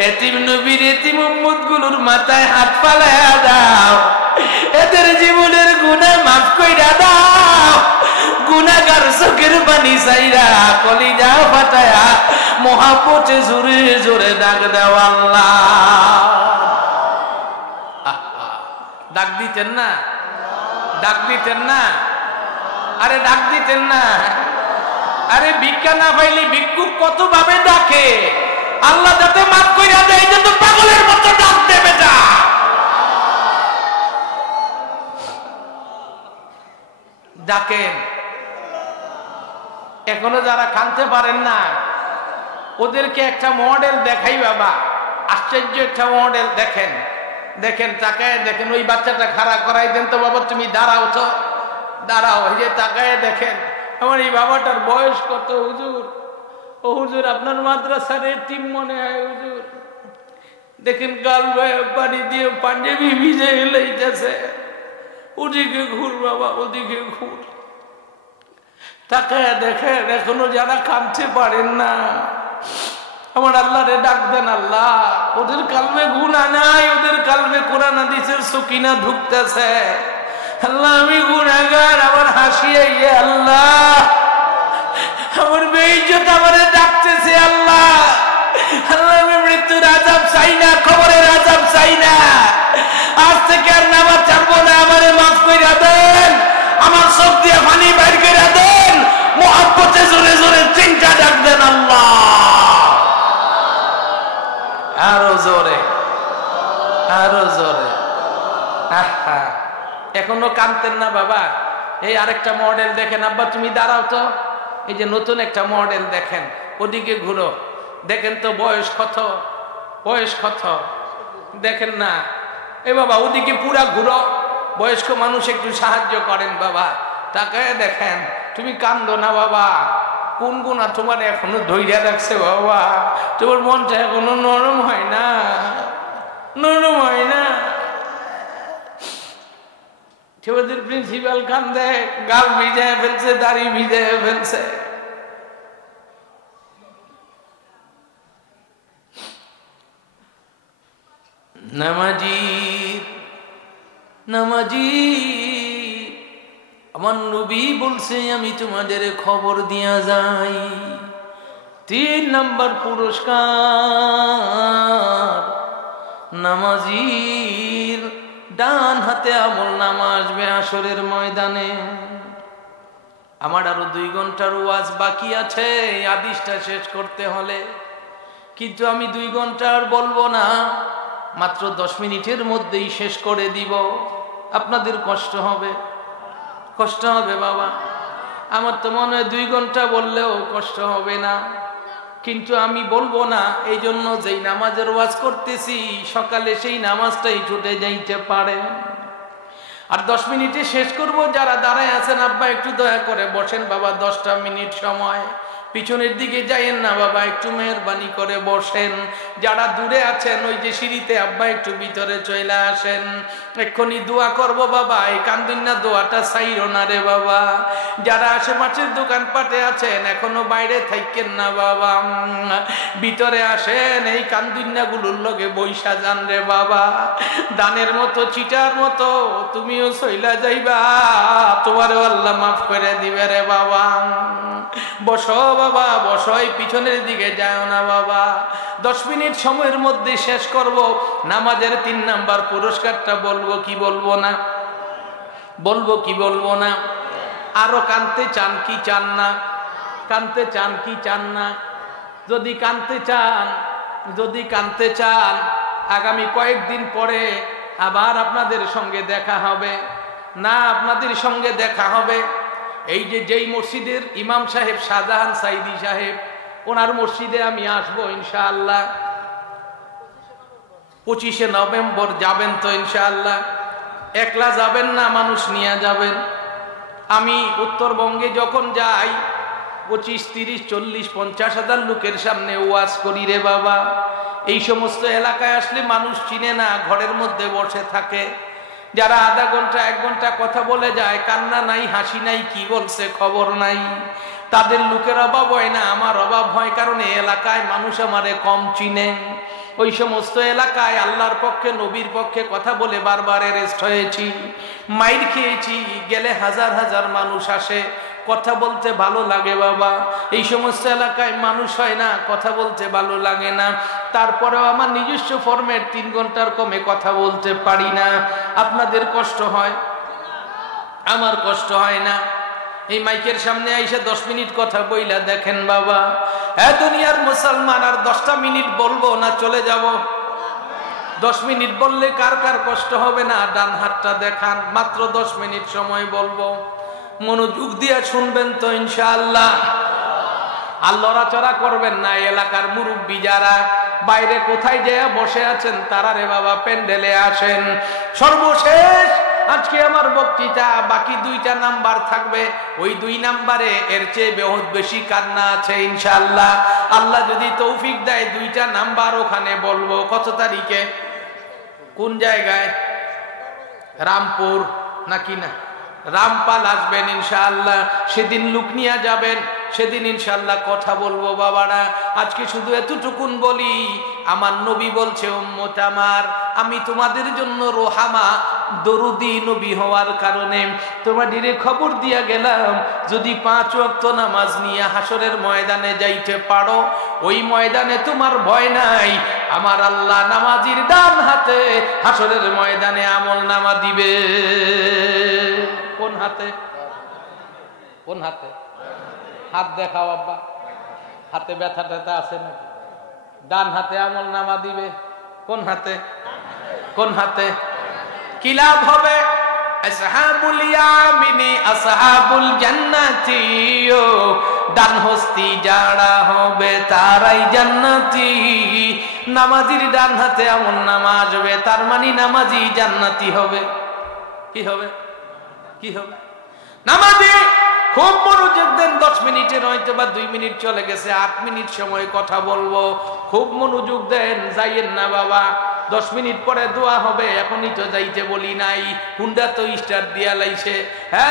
এতিম নবীর এতিম উম্মত গুলোর মাথায় হাত পালায়া দাও, এদের জীবনের গুনাহ মাফ কইরা দাও। গুনাহগার চোখের পানি চাইরা কলিজা ফাটায়া মহাব্বতে জোরে জোরে ডাক দাও আল্লাহ। ডাক দিতেন না, ডাক দিতেন না, আরে ডাক দিতেন না। আরে ভিক্ষা না পাইলে ভিক্ষুক কত ভাবে ডাকে, আল্লাহ যাতে মাফ কইরা দেয় এই জন্য পাগলের মতো ডাক দেবে যা। ডাকেন। এখনো যারা কানতে পারেন না ওদেরকে একটা মডেল দেখাই বাবা, আশ্চর্য একটা মডেল। দেখেন দেখেন তাকায় দেখেন, ওই বাচ্চাটা খাড়া করাই দেন তো বাবা, তুমি দাঁড়াও তো, দাঁড়াও। এই যে তাকায় দেখেন আমার এই বাবাটার বয়স কত হুজুর? ও হুজুর আপনার মাদ্রাসার টিম মনে হয় হুজুর। দেখেন গাল পানি দিয়ে পাঞ্জাবি ভিজে লইতেছে, ওদিকে ঘুর বাবা, ওদিকে ঘুর। তাকায় দেখেন এখনো যারা কাঁদতে পারেন না আমার আল্লাহ রে ডাক দেন। আল্লাহ ওদের কালবে গুনাহ নাই, ওদের কালবে কোরআন হাদিসের সকিনা ঢুকতেছে। আল্লাহ আমি গুনাহগার, আমার হাসি আইয়ে আল্লাহ, আমার বেইজ্জত আমারে ডাকতেছে আল্লাহ। আল্লাহ আমি মৃত্যুর আযাব চাই না, কবরের আযাব চাই না, আজ থেকে আর নামাজ ছাড়বো না, আমারে মাফ কইরা দেন, আমার চোখ দিয়ে পানি বাইর কইরা দেন, মুহাব্বতে জোরে জোরে চিন্তা ডাক দেন আল্লাহ, আরো জোরে, আরো জোরে। আহা এখনো কাঁদতেন না বাবা? এই আরেকটা মডেল দেখেন। আব্বা তুমি দাঁড়াও তো, এই যে নতুন একটা মডেল দেখেন, ওদিকে ঘুরো, দেখেন তো বয়স কত, বয়স কত দেখেন না। এ বাবা ওদিকে পুরা ঘুরো, বয়স্ক মানুষ একটু সাহায্য করেন বাবা। তাকায় দেখেন, তুমি কান্দো না বাবা, কোন গুণা তোমার এখনো ধৈর্য রাখছে বাবা, তোমার মনটা এখনো নরম হয় না, নরম হয় না। ছেলেদের প্রিন্সিপাল কান্দে, গাল ভিজায় ফেলছে, দাড়ি ভিজায় ফেলছে। নামাজি নামাজি আমার নবী বলছে আমি তোমাদের খবর দিয়া যাই, 3 নাম্বার পুরস্কার নামাজির ডান হাতে আমল নামা আসবে হাসরের ময়দানে। আমার আরো 2 ঘন্টার ওয়াজ বাকি আছে হাদিসটা শেষ করতে হলে, কিন্তু আমি 2 ঘন্টা আর বলবো না, মাত্র 10 মিনিটের মধ্যেই শেষ করে দিব। আপনাদের কষ্ট হবে, কষ্ট হবে বাবা। আমার তো মনে হয় 2 ঘন্টা বললেও কষ্ট হবে না, কিন্তু আমি বলবো না, এই জন্য যেই নামাজের ওয়াজ করতেছি সকালে সেই নামাজটাই ছুটে যাইতে পারে। আর 10 মিনিটে শেষ করব। যারা দাঁড়ায় আছেন আব্বা একটু দয়া করে বসেন বাবা, 10টা মিনিট সময়, পিছনের দিকে যাইয়েন না বাবা, একটু মেহরবানি করে বসেন। যারা দূরে আছেন ওই যে সিঁড়িতে আব্বা একটু ভিতরে চলে আসেন, এক্ষুনি দোয়া করব বাবা, এই কান্দিনা দোয়াটা ছাইরো না রে বাবা। যারা আশেপাশের দোকানপাটে আছেন এখনো বাইরে থাকেন না বাবা, ভিতরে আসেন, এই কান্দিনা গুলোর লগে বৈশা যান রে বাবা। দানের মতো চিটার মতো তুমিও চইলা যাইবা, তোমারও আল্লাহ মাফ করে দিবে রে বাবা। বসো বাবা বসো, এই পিছনের দিকে যাও না বাবা। 10 মিনিট সময়ের মধ্যে শেষ করব। নামাজের 3 নাম্বার পুরস্কারটা বলবো কি বলবো না? বলবো কি বলবো না? আরো কানতে চান কি চান না? কানতে চান কি চান না? যদি কানতে চান, যদি কানতে চান, আগামী কয়েকদিন পরে আবার আপনাদের সঙ্গে দেখা হবে না, আপনাদের সঙ্গে দেখা হবে এই যে যেই মসজিদের ইমাম সাহেব শাহজাহান সাইদি সাহেব, ওনার মসজিদে আমি আসবো ইনশাআল্লাহ। 25শে নভেম্বর যাবেন তো ইনশাআল্লাহ? একলা যাবেন না, মানুষ নিয়ে যাবেন? আমি উত্তরবঙ্গে যখন যাই 25, 30, 40, 50 হাজার লোকের সামনে ওয়াজ করি রে বাবা। এই সমস্ত এলাকায় আসলে মানুষ চিনে না, ঘরের মধ্যে বসে থাকে। যারা আধা ঘন্টা 1 ঘন্টা কথা বলে যায়, কান্না নাই হাসি নাই, কি বলছে খবর নাই, তাদের লোকের অভাব হয় না, আমার অভাব হয়, কারণ এই এলাকায় মানুষ আমারে কম চিনে। ওই সমস্ত এলাকায় আল্লাহর পক্ষে নবীর পক্ষে কথা বলে বারবার অ্যারেস্ট হয়েছি, মাইর খেয়েছি। গেলে হাজার হাজার মানুষ আসে, কথা বলতে ভালো লাগে বাবা। এই সমস্ত এলাকায় মানুষ হয় না, কথা বলতে ভালো লাগে না। তারপরেও আমার নিজস্ব ফরম্যাট 3 ঘন্টার কমে কথা বলতে পারি না। আপনাদের কষ্ট হয়, আমার কষ্ট হয় না। এই মাইকের সামনে আইসা 10 মিনিট কথা বইলা দেখেন বাবা, দুনিয়ার মুসলমান আর 10টা মিনিট বলবো না চলে যাব? 10 মিনিট বললে কার কার কষ্ট হবে না? ডান হাতটা দেখান, মাত্র 10 মিনিট সময় বলবো, মনোযোগ দিয়ে শুনবেন তো ইনশাআল্লাহ। আর লড়াচড়া করবেন না। এলাকার মুরব্বী যারা বাইরে কোথায় যেয়ে বসে আছেন তারা রে বাবা প্যান্ডেলে আসেন। সর্বশেষ আজকে আমার বক্তৃতা বাকি 2টা নাম্বার থাকবে, ওই 2 নাম্বারে এর চেয়ে বহুত বেশি কান্না আছে ইনশাআল্লাহ। আল্লাহ যদি তৌফিক দেয় 2টা নাম্বার ওখানে বলবো। কত তারিখে, কোন জায়গায়? রামপুর নাকি না রামপাল আসবেন ইনশাআল্লাহ। সেদিন লোক নিয়ে যাবেন, সেদিন ইনশাআল্লাহ কথা বলবো বাবারা। আজকে শুধু এতটুকুন বলি, আমার নবী বলছে, উম্মত আমার, আমি তোমাদের জন্য রোহামা দরুদি নবী হওয়ার কারণে তোমাদের খবর দিয়া গেলাম, যদি 5 ওয়াক্ত নামাজ নিয়ে হাসরের ময়দানে যাইতে পারো, ওই ময়দানে তোমার ভয় নাই। আমার আল্লাহ নামাজির ডান হাতে হাসরের ময়দানে আমল নামা দিবে। কোন হাতে? কোন হাতে? হাত দেখাও আব্বা, হাতে ব্যথা ট্যাথা আছে নাকি? ডান হাতে আমল নামা দিবে। কোন হাতে? কোন হাতে? কি লাভ হবে? আসহাবুল ইয়ামিনি আসহাবুল জান্নাতি, ডান হস্তি যারা হবে তারাই জান্নাতি। নামাজির ডান হাতে আমল নামা আসবে, তার মানে নামাজি জান্নাতি হবে। কি হবে? কি হবে? নামাজি খুব মনোযোগ দেন। 10 মিনিটের হয়তো বা 2 মিনিট চলে গেছে, 8 মিনিট সময় কথা বলবো, খুব মনোযোগ দেন। যাইয়েন না বাবা, 10 মিনিট পরে দোয়া হবে, এখনই তো যাইতে বলি নাই। হুন্ডা তো স্টার্ট দিয়া লাইছে।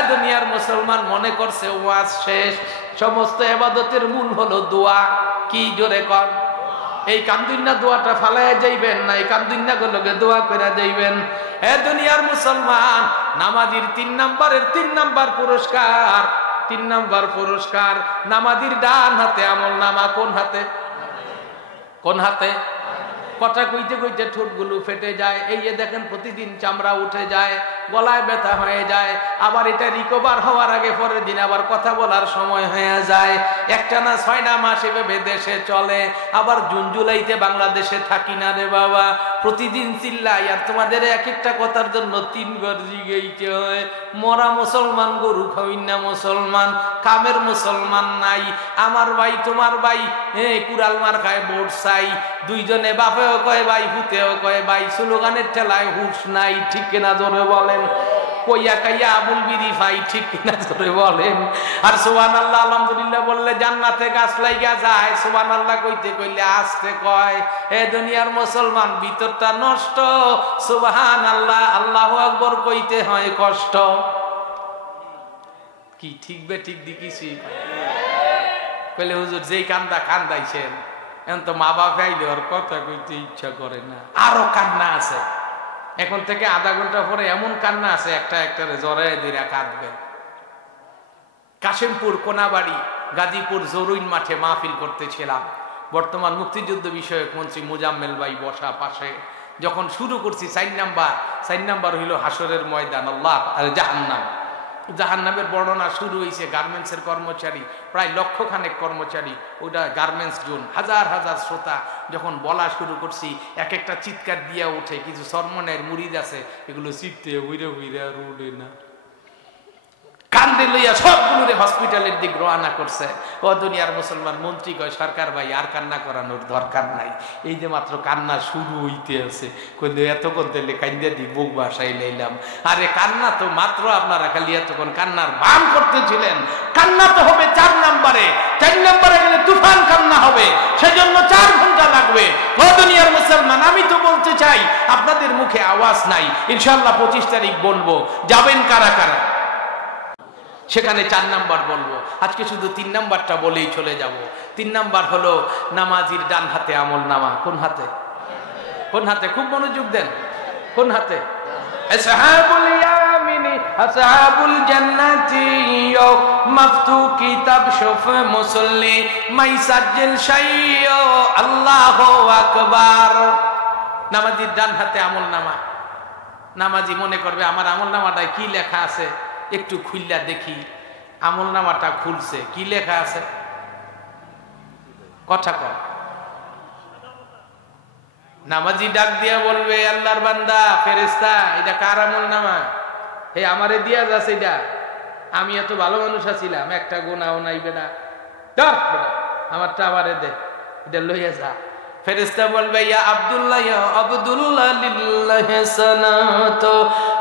দুনিয়ার মুসলমান মনে করছে ওয়াজ শেষ। সমস্ত ইবাদতের মূল হলো দোয়া। কি জোরে কর? এই কামদিনা দোয়াটা ফালাইয়া যাইবেন না, এই কামদিনা গুলোকে দোয়া করে যাইবেন। দুনিয়ার মুসলমান, নামাজির 3 নাম্বারের 3 নাম্বার পুরস্কার, 3 নাম্বার পুরস্কার নামাজির ডান হাতে আমল নামা। কোন হাতে? কোন হাতে? কথা কইতে কইতে ঠোঁটগুলো ফেটে যায়। এই যে দেখেন প্রতিদিন চামড়া উঠে যায়, গলায় ব্যথা হয়ে যায়, আবার এটা রিকভার হওয়ার আগে পরের দিন আবার কথা বলার সময় হয়ে যায়। একটানা 6 মাস এভাবে দেশে চলে। আবার জুন জুলাইতে বাংলাদেশে থাকি না রে বাবা, প্রতিদিন চিল্লাই, আর তোমাদের এক একটা কথার জন্য 3 বার জিগাইতে হয়। মরা মুসলমান গরু খাওয়াই না মুসলমান, কামের মুসলমান নাই। আমার ভাই তোমার ভাই কুড়াল মার খায় ভোট চাই, দুইজনে বাপেও কয় ভাই, ভূতেও কয় ভাই, স্লোগানের ঠেলায় হুঁশ নাই। ঠিক কিনা জোরে বলেন? কইয়া কাইয়া আবুল বিড়ি ভাই, ঠিক কিনা জোরে বলেন? আর সুবহানাল্লাহ আলহামদুলিল্লাহ বললে জান্নাতে গাছ লাইগা যায়। সুবহানাল্লাহ কইতে কইলে আসতে কয়। দুনিয়ার মুসলমান ভিতরটা নষ্ট। সুবহানাল্লাহ আল্লাহু আকবার কইতে হয় কষ্ট। কি ঠিক বে ঠিক দিকিছি? কইলে হুজুর যেই কান্দা কান্দাইছেন, এখন তো মা বাপ আইলে আর কথা কইতে ইচ্ছা করে না। আরো কান্না আছে, এখন থেকে আধা ঘন্টা পরে এমন কান্না আছে, একটা একটারে জড়ায় দিরা কাঁদবে। কাশিমপুর কোনাবাড়ি গাজীপুর জরুইন মাঠে মাহফিল করতেছিলাম। বর্তমান মুক্তিযুদ্ধ বিষয়ক মন্ত্রী মুজাম্মেল ভাই বসা পাশে। যখন শুরু করছি 4 নাম্বার হইল হাসরের ময়দান, আল্লাহ আর জাহান্নাম। জাহান্নামের বর্ণনা শুরু হয়েছে। গার্মেন্টসের কর্মচারী, প্রায় 1,00,000 খানেক কর্মচারী, ওটা গার্মেন্টস জোন। হাজার হাজার শ্রোতা। যখন বলা শুরু করছি, এক একটা চিৎকার দিয়া উঠে। কিছু সরমনের মুরিদ আছে, এগুলো চিৎতে উইরে উইরে আর উঠে না, কান্দে লইয়া সবগুলোরে হসপিটালের দিক রওনা করছে। ও দুনিয়ার মুসলমান, মন্ত্রী কয় সরকার ভাই আর কান্না করানোর দরকার নাই, এই যে মাত্র কান্না শুরু হইতে আছে। কিন্তু এতক্ষণ দিলে কান্দা দি বুক বাসায় লাইলাম। আরে কান্না তো মাত্র, আপনারা খালি এতক্ষণ কান্নার বান করতেছিলেন। কান্না তো হবে 4 নাম্বারে। 4 নাম্বারে গেলে তুফান কান্না হবে, সেজন্য 4 ঘন্টা লাগবে। ও দুনিয়ার মুসলমান, আমি তো বলতে চাই, আপনাদের মুখে আওয়াজ নাই। ইনশাআল্লাহ 25 তারিখ বলবো, যাবেন কারা কারা, সেখানে 4 নাম্বার বলবো। আজকে শুধু 3 নাম্বারটা বলেই চলে যাব। 3 নাম্বার হলো নামাজির ডান হাতে আমল নামা। কোন হাতে? কোন হাতে? খুব মনোযোগ দেন। কোন হাতে? আসহাবুল ইয়ামিনি আসহাবুল জান্নাতি, মাফতু কিতাব শফ মুসল্লি মাইসাজ্জিল শাইয়্য, আল্লাহু আকবার। নামাজির ডান হাতে আমল নামা। নামাজি মনে করবে আমার আমল নামাটায় কি লেখা আছে, একটু খুইল্লা দেখি। আমলনামাটা খুলছে, কি লেখা আছে কথা কর। নামাজি ডাক দিয়া বলবে, আল্লাহর বান্দা ফেরেশতা, এটা কার আমলনামা? হে আমারে দিয়া যাচ্ছে এটা, আমি এত ভালো মানুষ আছিলাম, একটা গুনাহও নাই বেটা, ধর বেটা আমারটা আমারে দে, এটা লইয়া যা। ফেরেশতা বলবে, ইয়া আব্দুল্লাহ লিল্লাহি সানাতু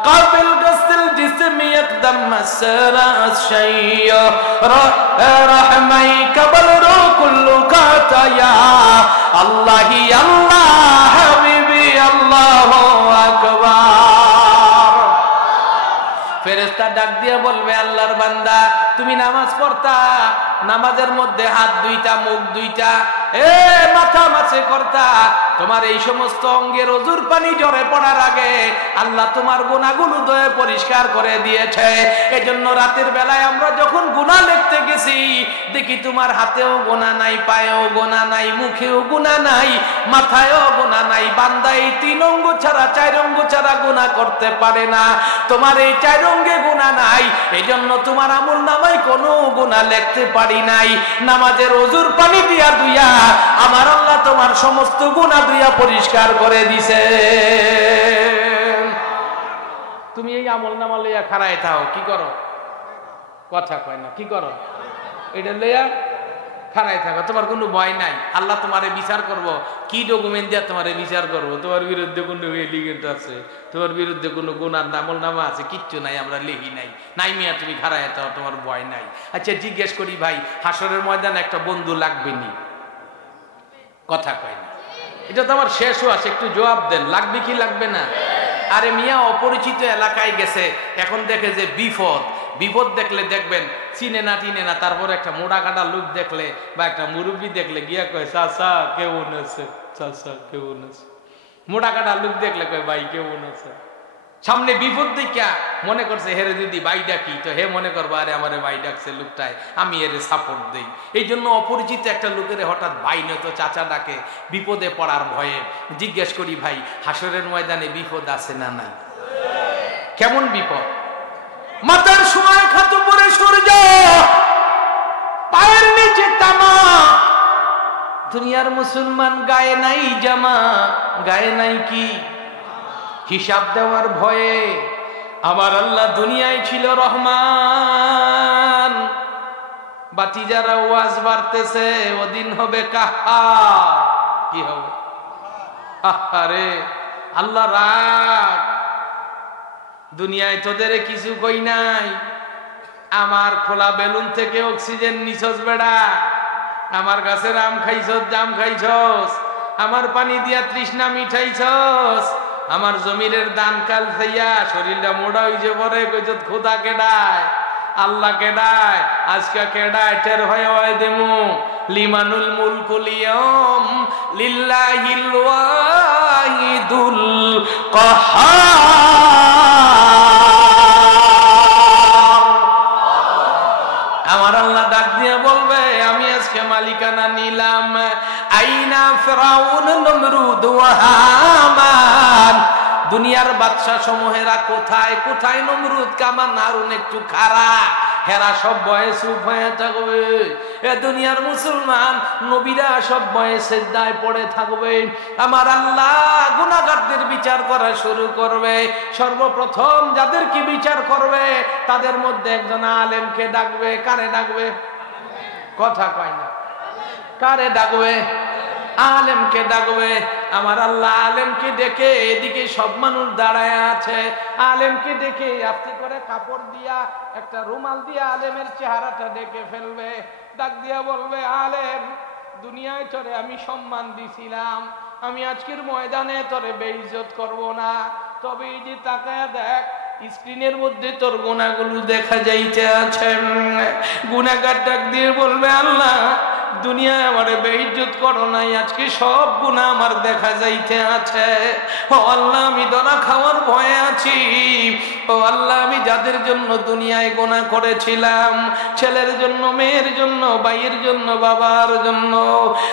কাবিল গাসল জিসমি ইয়াকদাম মাসরা শাইয়া রাহমাই কাবল রু কুল্লু কাতায়া আল্লাহি আল্লাহ হাবিবি আল্লাহু আকবার। ফেরেশতা ডাক দিয়ে বলবে, আল্লাহর বান্দা তুমি নামাজ পড়তা, নামাজের মধ্যে হাত দুইটা, মুখ দুইটা, মাথা মাছে করতা, তোমার এই সমস্ত অঙ্গের ওজুর পানি ঝরে পড়ার আগে আল্লাহ তোমার গুনাহগুলো ধুয়ে পরিষ্কার করে দিয়েছে। এজন্য রাতের বেলায় আমরা যখন গুনাহ লিখতে গেছি, দেখি তোমার হাতেও গুনাহ নাই, পায়েও গুনাহ নাই, মুখেও গুনাহ নাই, মাথায়ও গুনাহ নাই। বান্দা এই 3 অঙ্গ ছাড়া 4 অঙ্গ ছাড়া গুনাহ করতে পারে না, তোমার এই 4 অঙ্গে গুনাহ নাই, এজন্য তোমার আমলনামায় কোনো গুনাহ লিখতে পারি নাই। নামাজের ওজুর পানি দিয়া দুইয়া আমার আল্লাহ তোমার সমস্ত গুনাহ দুইয়া পরিষ্কার করে দিছে। তুমি এই আমলনামা লইয়া খাড়ায় থাও, কি করো কথা কয় না, কি করো এটা লইয়া খাড়ায় থাকো, তোমার কোনো ভয় নাই। আল্লাহ তোমারে বিচার করব, কি ডকুমেন্ট দিয়া তোমারে বিচার করব? তোমার বিরুদ্ধে কোনো এলিগেন্ট আছে, তোমার বিরুদ্ধে কোনো গুনার আমলনামা আছে? কিচ্ছু নাই, আমরা লিখি নাই। নাই মিয়া তুমি খাড়ায় থাও, তোমার ভয় নাই। আচ্ছা জিজ্ঞেস করি ভাই, হাসরের ময়দানে একটা বন্ধু লাগবে নি? কথা কয় না, এটা তো আমার শেষও আছে, একটু জবাব দেন, লাগবে কি লাগবে না? আরে মিয়া অপরিচিত এলাকায় গেছে, এখন দেখে যে বিপদ দেখলে দেখবেন চিনে না টিনে না, তারপর একটা মোড়া কাটা লোক দেখলে বা একটা মুরব্বী দেখলে গিয়া কয় চাচা কেমন আছে, চাচা কেমন আছে। মোড়া কাটা লোক দেখলে কয় ভাই কেমন আছে। সামনে বিপদ দেখা মনে করছে হেরে যদি ভাই ডাকি, তো হে মনে করবো আরে আমারে ভাই ডাকছে লোকটায়, আমি এর সাপোর্ট দেই। এই জন্য অপরিচিত একটা লোকের হঠাৎ ভাই নয়তো চাচা ডাকে বিপদে পড়ার ভয়ে। জিজ্ঞেস করি ভাই, হাসরের ময়দানে বিপদ আছে না নাই? কেমন বিপদ? মাথার সময় খাতো পরে সূর্য, পায়ের নিচে তামা, দুনিয়ার মুসলমান গায়ে নাই জামা, গায়ে নাই কি হিসাব দেওয়ার ভয়ে। আমার আল্লাহ দুনিয়ায় ছিল রহমান, বাতিজারা ওয়াজ বাড়তেছে, ওদিন হবে কাহার। কি হবে? আরে আল্লাহ রাগ, দুনিয়ায় তোদের কিছু কই নাই, আমার খোলা বেলুন থেকে অক্সিজেন নিছস বেড়া, আমার গাছের আম খাইছস, জাম খাইছস, আমার পানি দিয়া তৃষ্ণা মিঠাইছস, আমার জমিনের দান কাল খাইয়া শরীরটা মোড়া হইছে পরে কইছত খোদা কেডায়, আল্লাহ কেডায়, আজকে কেডায় টের হয় দেমু। লিমানুল মুলকুল ইয়াম লিল্লাহিল ওয়াহিদুল কাহ্হার। আমার আল্লাহ ডাক দিয়ে বলবে, আমি আজকে মালিকানা নিলাম। আইনা ফিরাউন নমরুদ ওয়া হামান, দুনিয়ার বাদশা সমূহেরা কোথায়? কোথায় নমরুদ কামান হারুন একটু খাড়া, হেরা সব ভয়ে চুপ হয়ে থাকবে। এ দুনিয়ার মুসলমান নবীরা সব ভয়ে সিজদায় পড়ে থাকবে। আমার আল্লাহ গুনাহগারদের বিচার করা শুরু করবে। সর্বপ্রথম যাদেরকে বিচার করবে তাদের মধ্যে একজন আলেমকে ডাকবে। কারে ডাকবে? কথা কয় না, কারে ডাকবে? আলেমকে ডাকবে। আমার আল্লাহ আলেমকে ডেকে, এদিকে সব মানুষ দাঁড়ায় আছে, আলেমকে ডেকে আস্তে করে কাপড় দিয়া একটা রুমাল দিয়া আলেমের চেহারাটা ডেকে ফেলবে। ডাক দিয়া বলবে, আলেম দুনিয়ায় তোরে আমি সম্মান দিছিলাম, আমি আজকের ময়দানে তোরে বেইজ্জত করব না, তবে এই যে তাকায়া দেখ স্ক্রিনের মধ্যে তোর গুনাহগুলো দেখা যাইতে আছে। গুনাহগার ডাক দিয়ে বলবে, আল্লাহ দুনিয়ায় আমারে বেইজ্জত করো নাই, আজকে সব গুনাহ আমার দেখা যাইতে আছে। ও আল্লাহ, আমি ধরা খাওয়ার ভয়ে আছি। ও আল্লাহ, আমি যাদের জন্য দুনিয়ায় গুনাহ করেছিলাম, ছেলের জন্য, মেয়ের জন্য, ভাইয়ের জন্য, বাবার জন্য,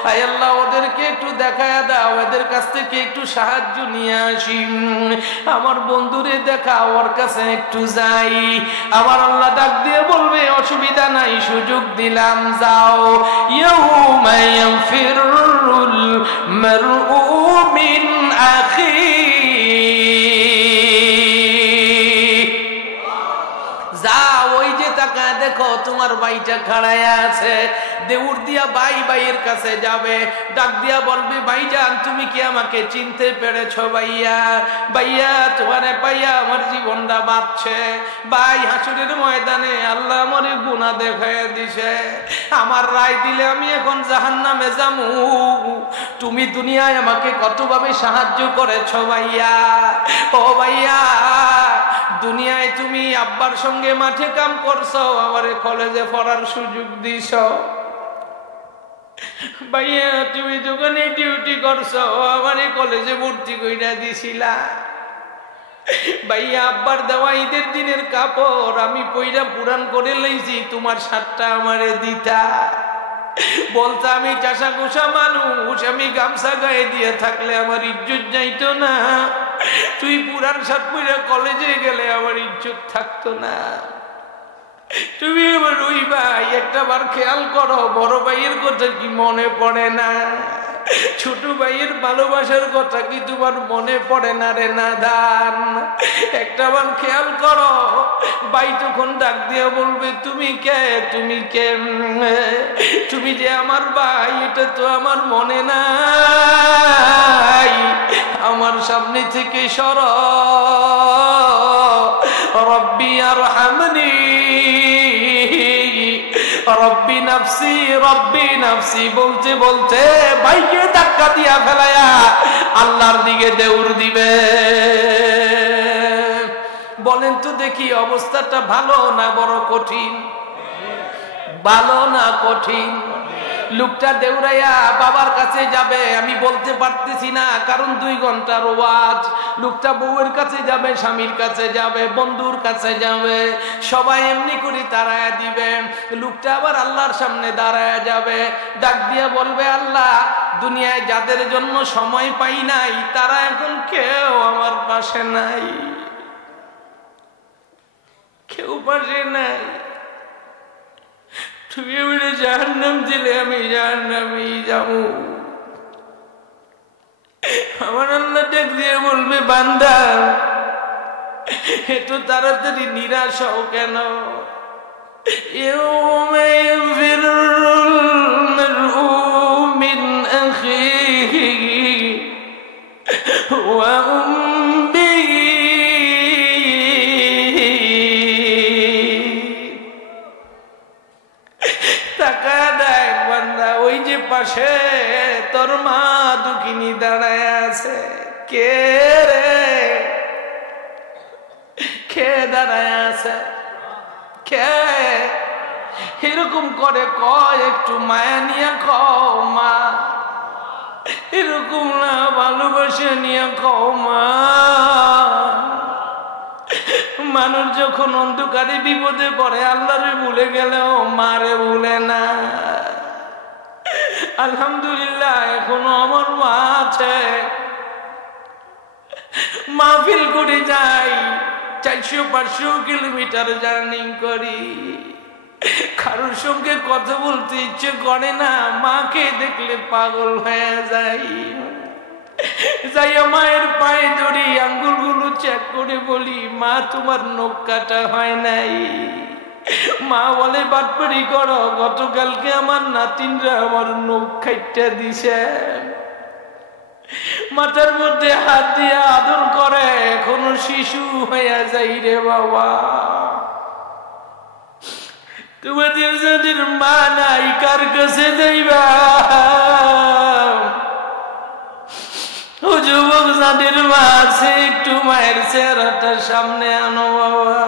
আয় আল্লাহ ওদেরকে একটু দেখায় দাও, এদের কাছ থেকে একটু সাহায্য নিয়ে আসি। আমার বন্ধুরে দেখা, ওর কাছে একটু যাই। আমার আল্লাহ ডাক দিয়ে বলবে, অসুবিধা নাই, সুযোগ দিলাম, যাও। ইয়াউমা ইয়াফিরুল মারউ মিন আখি, যাও ওই যে তাকা দেখো তোমার ভাইটা খাড়ায় আছে। দেউর দিয়া ভাই ভাইয়ের কাছে যাবে, ডাক দিয়া বলবে, ভাইজান তুমি কি আমাকে চিনতে পেরেছো? ভাইয়া, ভাইয়া তোমারে পাইয়া আমার জীবনটা বাঁচছে। ভাই, হাসুরের ময়দানে আল্লাহ আমারে গুনাহ দেখায় দিছে, আমার রায় দিলে আমি এখন জাহান্নামে যামু। তুমি দুনিয়ায় আমাকে কতভাবে সাহায্য করেছো ভাইয়া। ও ভাইয়া, দুনিয়ায় তুমি আব্বার সঙ্গে মাঠে কাম করছো, আমারে কলেজে পড়ার সুযোগ দিছো। ভাইয়া, তুমি দোকানে ডিউটি করছো, আমারে কলেজে ভর্তি কইরা দিছিলা। ভাইয়া, আব্বার দেওয়া ঈদের দিনের কাপড় আমি পইরা পুরান করে লইছি, তোমার শার্টটা আমারে দিতা। বলতা আমি চাষা গোসা মানুষ, আমি গামছা গায়ে দিয়ে থাকলে আমার ইজ্জত যাইতো না। তুই পুরান শার্ট পইরা কলেজে গেলে আমার ইজ্জত থাকতো না। তুমি আমার ওই ভাই, একটা বার খেয়াল করো, বড় ভাইয়ের কথা কি মনে পড়ে না? ছোট ভাইয়ের ভালোবাসার কথা কি তোমার মনে পড়ে না রে নাদান? একটা বার খেয়াল করো। ভাই তখন ডাক দিয়ে বলবে, তুমি কে, তুমি কে? তুমি যে আমার ভাই, এটা তো আমার মনে নাই। আমার সামনে থেকে সরো। রব্বি আরহামনি, রব্বি নাফসি, রব্বি নাফসি বলতে বলতে ভাইকে ধাক্কা দিয়া ফেলায়া আল্লাহর দিকে দৌড় দিবে। বলেন তো দেখি, অবস্থাটা ভালো না বড় কঠিন? ভালো না কঠিন? লোকটা দেউরাইয়া বাবার কাছে যাবে, আমি বলতে পারতেছি না কারণ 2 ঘন্টার ওয়াজ। লোকটা বউয়ের কাছে যাবে, স্বামীর কাছে যাবে, বন্ধুর কাছে যাবে, সবাই এমনি করে দাঁড়ায় দিবে। লোকটা আবার আল্লাহর সামনে দাঁড়ায় যাবে, ডাক দিয়া বলবে, আল্লাহ দুনিয়ায় যাদের জন্য সময় পাই নাই, তারা এখন কেউ আমার পাশে নাই, কেউ পাশে নাই। তুমি আমারে জাহান্নাম দিলে আমি জাহান্নামেই যাবো। আমার আল্লাহ ডাক দিয়ে বলবে, বান্দা এত তাড়াতাড়ি নিরাশ হও কেন? ইয়াউমা ইয়াফিরুল মারউ মিন আখিহি ওয়া উম্মিহি। ওই যে পাশে তোর মা দুঃখিনী দাঁড়ায় আছে, কে রে, কে দাঁড়ায় আছে, কে? এরকম করে কয়, একটু মায়া নিয়ে কও মা, এরকম না ভালোবাসা নিয়ে কও মা। মানুষ যখন অন্ধকারে বিপদে পড়ে আল্লাহরে ভুলে গেলেও মারে ভুলে না। আলহামদুলিল্লাহ এখনো আমার মা আছে। মাহফিল করে যাই, 400-500 কিলোমিটার জার্নি করি, কারোর সঙ্গে কথা বলতে ইচ্ছে করে না, মাকে দেখলে পাগল হয়ে যাই। যাইয়া মায়ের পায়ে ধরি, আঙ্গুলগুলো চেক করে বলি, মা তোমার নখ কাটা হয় নাই? মা বলে, বাটপারি করো, গতকালকে আমার নাতিনরা আমার নখ কাইটা দিছে। মাথার মধ্যে হাত দিয়ে আদর করে, এখনো শিশু হইয়া যাই রে বাবা। তোমাদের যাদের মা নাই, কার কাছে যাইবা? ও যুবক যাদের মা আছে, একটু মায়ের চেহারাটা সামনে আনো বাবা।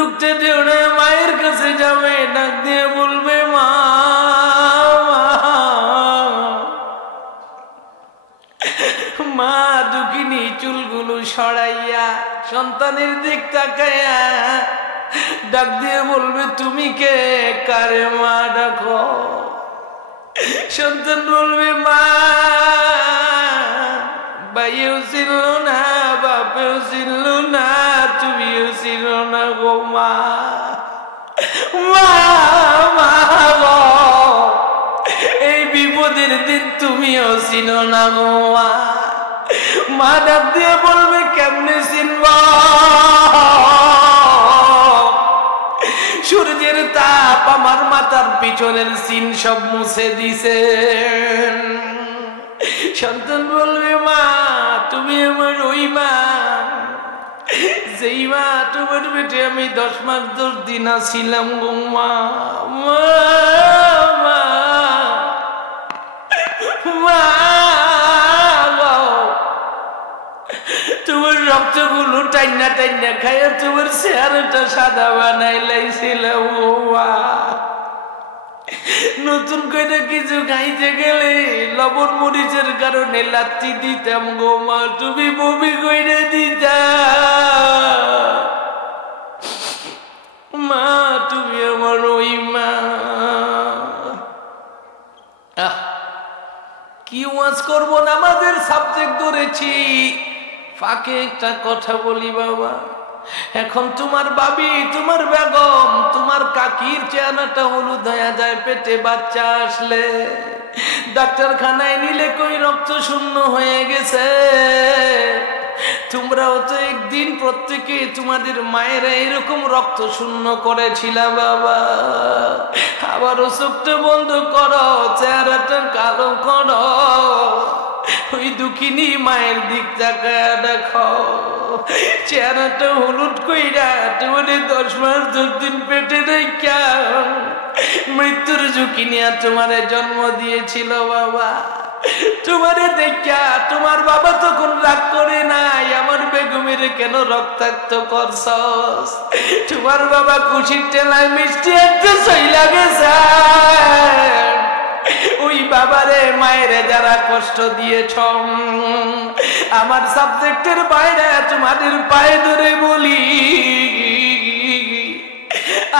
লোকটা দৌড়ে মায়ের কাছে যাবে, ডাক দিয়ে বলবে মা, মা। দুঃখিনী চুলগুলো সরাইয়া সন্তানের দিক তাকাইয়া ডাক দিয়ে বলবে তুমি কে, কারে মা ডাকো? সন্তান বলবে মা, ভাইও ছিল না, বাপেও ছিল না, তুমিও ছিল না গো মা। মা গো, এই বিপদের দিন তুমিও ছিল না গো মা। মা ডাক দিয়ে বলবে কেমনে চিনব? সূর্যের তাপ আমার মাথার পিছনের সিন সব মুছে দিছে। সন্তান বলবে মা, তুমি আমার ওই মা, যেই মা তোমার পেটে আমি 10 মাস 10 দিন ছিলাম গো মা। তোমার রক্তগুলো টাইনা টাইনা খাইয়া তোমার চেহারাটা সাদা বানাই লাইছিলাম গো মা। নতুন করে কিছু খাইতে গেলে লবণ মরিচের কারণে লাত্তি দিতাম গো মা, তুমি বমি কইরে দিতা। মা তুমি আমার ওই মা। কি ওয়াজ করবো না, আমাদের সাবজেক্ট ধরেছি। ফাঁকে একটা কথা বলি বাবা, এখন তোমার বাবি, তোমার বেগম, তোমার কাকির চেহারাটা হলুদ হয়ে যায় পেটে বাচ্চা আসলে। ডাক্তারখানায় নিলে কই রক্ত শূন্য হয়ে গেছে। তোমরাও তো একদিন প্রত্যেকে তোমাদের মায়েরা এরকম রক্ত শূন্য করেছিল বাবা। আবারও চোখটা বন্ধ করো, চেহারাটা কালো করো, ওই দুঃখিনী মায়ের দিক তাকায় দেখো, চেহারাটা হলুদ কইরা তোমারে 10 মাস 10 দিন পেটে রেখা মৃত্যুর ঝুঁকি নিয়ে তোমারে জন্ম দিয়েছিল বাবা। তোমারে দেখা তোমার বাবা তখন রাগ করে নাই, আমার বেগমের কেন রক্তাক্ত করছস? তোমার বাবা খুশির টেলায় মিষ্টি একটা চইলা গেছে। ওই বাবারে মায়েরে যারা কষ্ট দিয়েছ, আমার সাবজেক্টের বাইরে তোমাদের পায়ে ধরে বলি,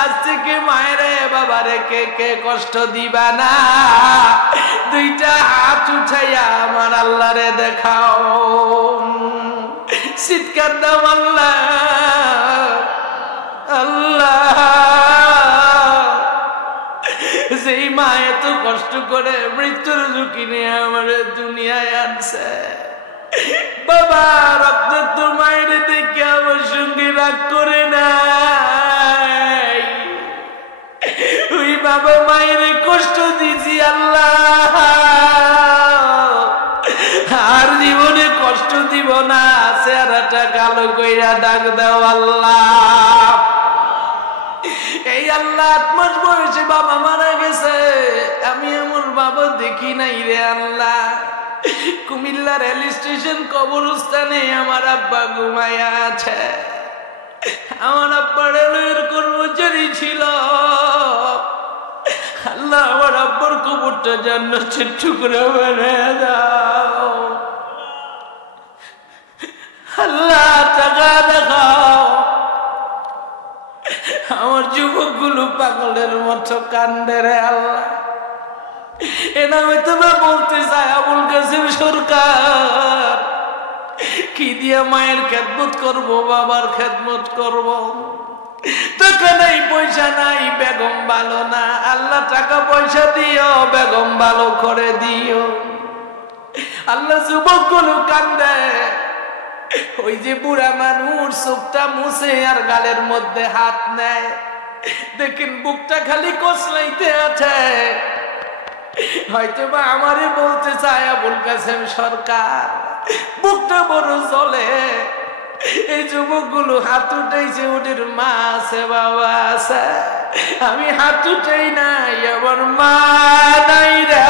আজ থেকে মায়েরে বাবারে কে কে কষ্ট দিবা না, 2টা হাত উঠাইয়া আমার আল্লাহরে দেখাও, চিৎকার দাও আল্লাহ আল্লাহ। যেই মা এত কষ্ট করে মৃত্যুর ঝুঁকি নিয়ে আমার দুনিয়ায় আনছে, বাবা রক্তাক্ত মায়ের দেখে আমার সঙ্গে রাগ করে নাই। ওই বাবা মায়ের কষ্ট দিছি আল্লাহ, আর জীবনে কষ্ট দিব না, চেহারাটা কালো কইরা ডাক দাও আল্লাহ। এই আল্লাহ 8 মাস বয়সে বাবা মারা গেছে, আমি আমার বাবা দেখি নাই রে আল্লাহ। কুমিল্লা রেল স্টেশন কবরস্থানে আমার আব্বা ঘুমায়া আছে। আমার আব্বা রেলের কর্মচারী ছিল। আল্লাহ আমার আব্বার কবরটা জান্নাতের টুকরা বানায় দাও আল্লাহ। টাকা দেখাও, আমার যুবকগুলো পাগলের মতো কান্দে রে আল্লাহ। এনা হয়তো বা বলতে চায় আবুল কাসেম সরকার, কি দিয়া মায়ের খেদমত করব, বাবার খেদমত করব, টাকা নাই পয়সা নাই, বেগম ভালো না, আল্লাহ টাকা পয়সা দিও, বেগম ভালো করে দিও আল্লাহ। যুবকগুলো কান্দে। ওই যে বুড়া মানুষ চোখটা মুছে আর গালের মধ্যে হাত নেয়, দেখেন বুকটা খালি কসলাইতে আছে। হয়তো বা আমারে বলতে চায় আবুল কাসেম সরকার, বুকটা বড় চলে। এই যুবকগুলো হাত উঠাইছে, ওদের মা আছে বাবা আছে, আমি হাত উঠাই নাই, আমার মা নাই রে,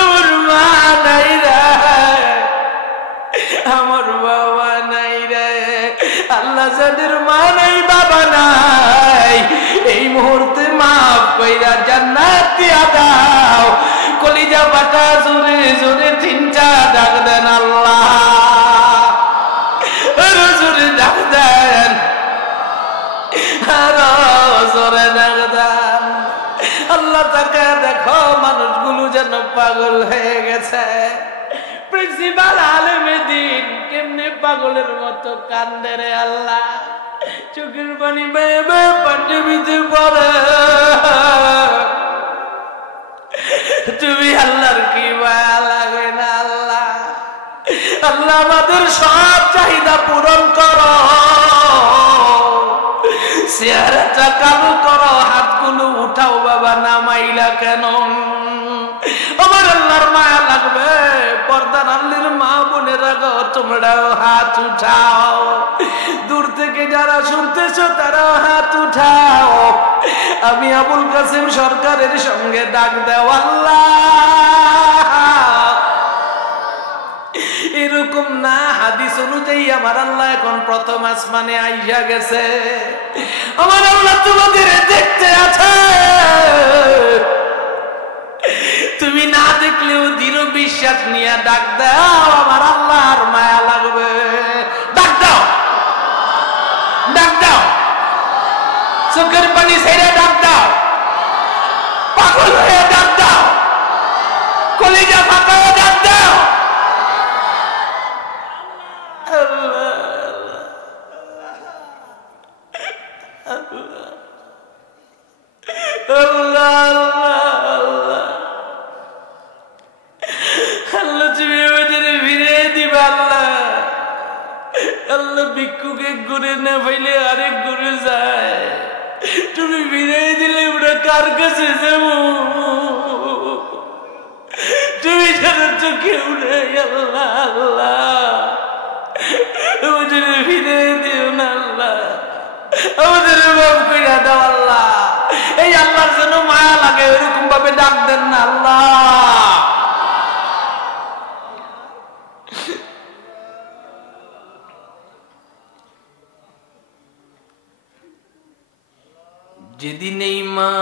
আমার মা নাই রে, আমার বাবা নাই রে। আল্লাহ যাদের মা নাই বাবা নাই এই মুহূর্তে মাফ কইরা জান্নাত দিয়া দাও। কলিজা বাটা জোরে জোরে তিনটা ডাক দেন আল্লাহ, জোরে ডাক দেন, আরো জোরে ডাক দেন। আল্লাহ তাকে দেখো মানুষগুলো যেন পাগল হয়ে গেছে। প্রিন্সিপাল আলেমে দিন কেমনে পাগলের মতো কান্দে রে আল্লাহ, চোখের পানি বেয়ে বেয়ে পাঞ্জাবিতে পড়ে। তুমি আল্লাহর কি মায়া লাগে না আল্লাহ? আল্লাহ আমাদের সব চাহিদা পূরণ করো, চেহারাটা কালো করো, হাতগুলো উঠাও বাবা, নামাইলা কেন? আমার আল্লাহর মায়া লাগবে। পর্দার আল্লির মা বোনেরা গো, তোমরাও হাত উঠাও। দূর থেকে যারা শুনতেছো তারাও হাত উঠাও। আমি আবুল কাসেম সরকারের সঙ্গে ডাক দেও আল্লাহ। এরকম না, হাদিস অনুযায়ী আমার আল্লাহ এখন প্রথম আসমানে আইসা গেছে। আমার আল্লাহ তোমাদের দেখতে আছে। তুমি না দেখলেও দৃঢ় বিশ্বাস নিয়ে ডাক দাও, আমার আল্লাহর মায়া লাগবে। ডাক দাও, ডাক দাও, চোখের পানি ছেড়ে ডাক দাও, পাগল হয়ে ডাক দাও, কলিজা ফাঁকা ডাক দাও। ভিক্ষুকে ঘুরে না পাইলে আরেক ঘুরে যায়। তুমি বিদায় দিলে ওরা কার কাছে যাব? তুমি ছাড়া তো কেউ নেই আল্লাহ। আল্লাহ আমাদের বিদায় দিও না আল্লাহ, আমাদের মাফ কইরা দাও আল্লাহ। এই আল্লাহর জন্য মায়া লাগে, এরকম ভাবে ডাক দেন না আল্লাহ। যেদিন এই মা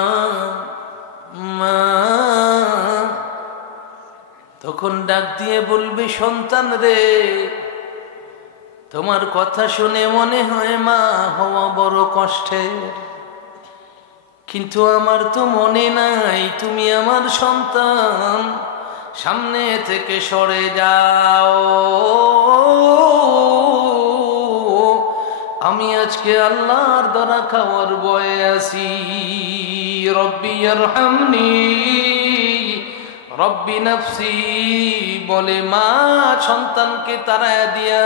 তখন ডাক দিয়ে বলবে, সন্তান রে, তোমার কথা শুনে মনে হয় মা হওয়া বড় কষ্টের, কিন্তু আমার তো মনে নাই তুমি আমার সন্তান। সামনে থেকে সরে যাও, আমি আজকে আল্লাহর দ্বারা খাওয়ার বয়ে আছি। রব্বি ইরহামনি রব্বি নাফসি বলে মা সন্তানকে তাড়ায়া দিয়া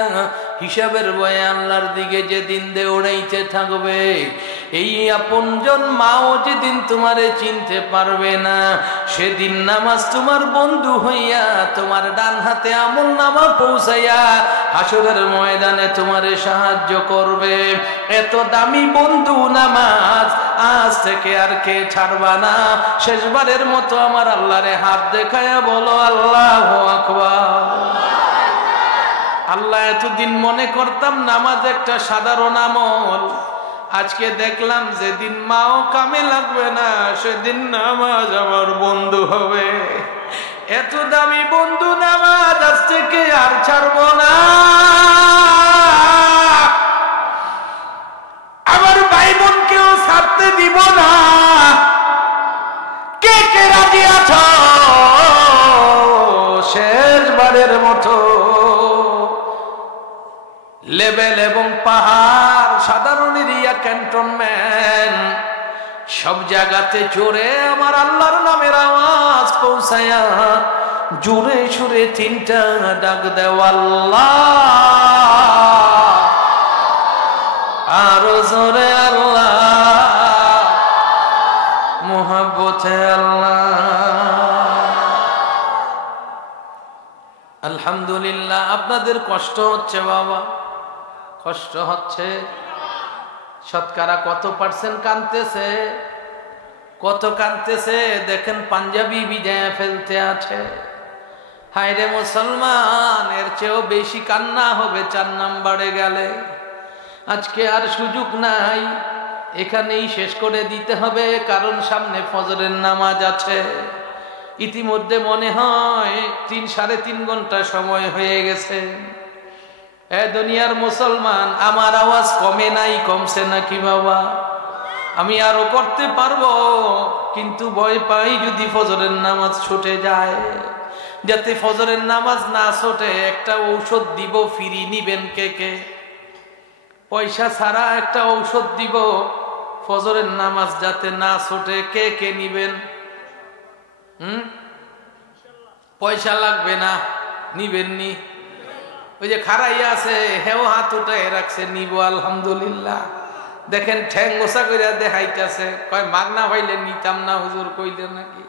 হিসাবের বয়ে আল্লাহর দিকে যেদিন দৌড়াইতে থাকবে, এই আপনজন মাও যেদিন তোমারে চিনতে পারবে না, সেদিন নামাজ তোমার বন্ধু হইয়া তোমার ডান হাতে আমল নামা পৌঁছাইয়া হাসরের ময়দানে তোমারে সাহায্য করবে। এত দামি বন্ধু নামাজ আজ থেকে আর কে ছাড়বা না। শেষবারের মতো আমার আল্লাহরে হাত দেখায়া বলো আল্লাহু আকবার। আল্লাহ, এতদিন মনে করতাম নামাজ একটা সাধারণ আমল, আজকে দেখলাম যেদিন মাও কামে লাগবে না সেদিন নামাজ আমার বন্ধু হবে। এত দামি বন্ধু নামাজ আজ থেকে আর ছাড়বো না। আমার ভাই বোনকেও ছাড়তে দিব না। কে কে রাজি আছো শেষবারের মতো লেভেল এবং পাহাড়, সাধারণ এরিয়া, ক্যান্টনমেন্ট সব জায়গাতে জোরে আমার আল্লাহর নামের আওয়াজ পৌঁছায়া জোরে সুরে তিনটা ডাক দেও আল্লাহ, আরো জোরে আল্লাহ, মোহাব্বতে আল্লাহ। আলহামদুলিল্লাহ। আপনাদের কষ্ট হচ্ছে বাবা, কষ্ট হচ্ছে। শতকরা কত পার্সেন্ট কাঁদতেছে? কত কাঁদতেছে দেখেন, পাঞ্জাবি ভিজায় ফেলতে আছে। হায়রে মুসলমান, এর চেয়েও বেশি কান্না হবে 4 নম্বরে গেলে। আজকে আর সুযোগ নাই, এখানেই শেষ করে দিতে হবে, কারণ সামনে ফজরের নামাজ আছে। ইতিমধ্যে মনে হয় 3-3.5 ঘন্টা সময় হয়ে গেছে। এ দুনিয়ার মুসলমান, আমার আওয়াজ কমে নাই, কমছে নাকি বাবা? আমি আরো করতে পারবো, কিন্তু ভয় পাই যদি ফজরের নামাজ ছুটে যায়। যাতে ফজরের নামাজ না ছুটে একটা ঔষধ দিব, ফ্রি নিবেন কে কে? পয়সা ছাড়া একটা ঔষধ দিব, ফজরের নামাজ যাতে না ছুটে, কে কে নিবেন? পয়সা লাগবে না, নিবেন নি? ওই যে খারাইয়া আছে, হেও হাত উঠায় রাখছে, নিব আলহামদুলিল্লাহ। দেখেন ঠ্যাং গোসা করে দেখাইতেছে, কয় মাগনা হইলে নিতাম না হুজুর, কইলে নাকি?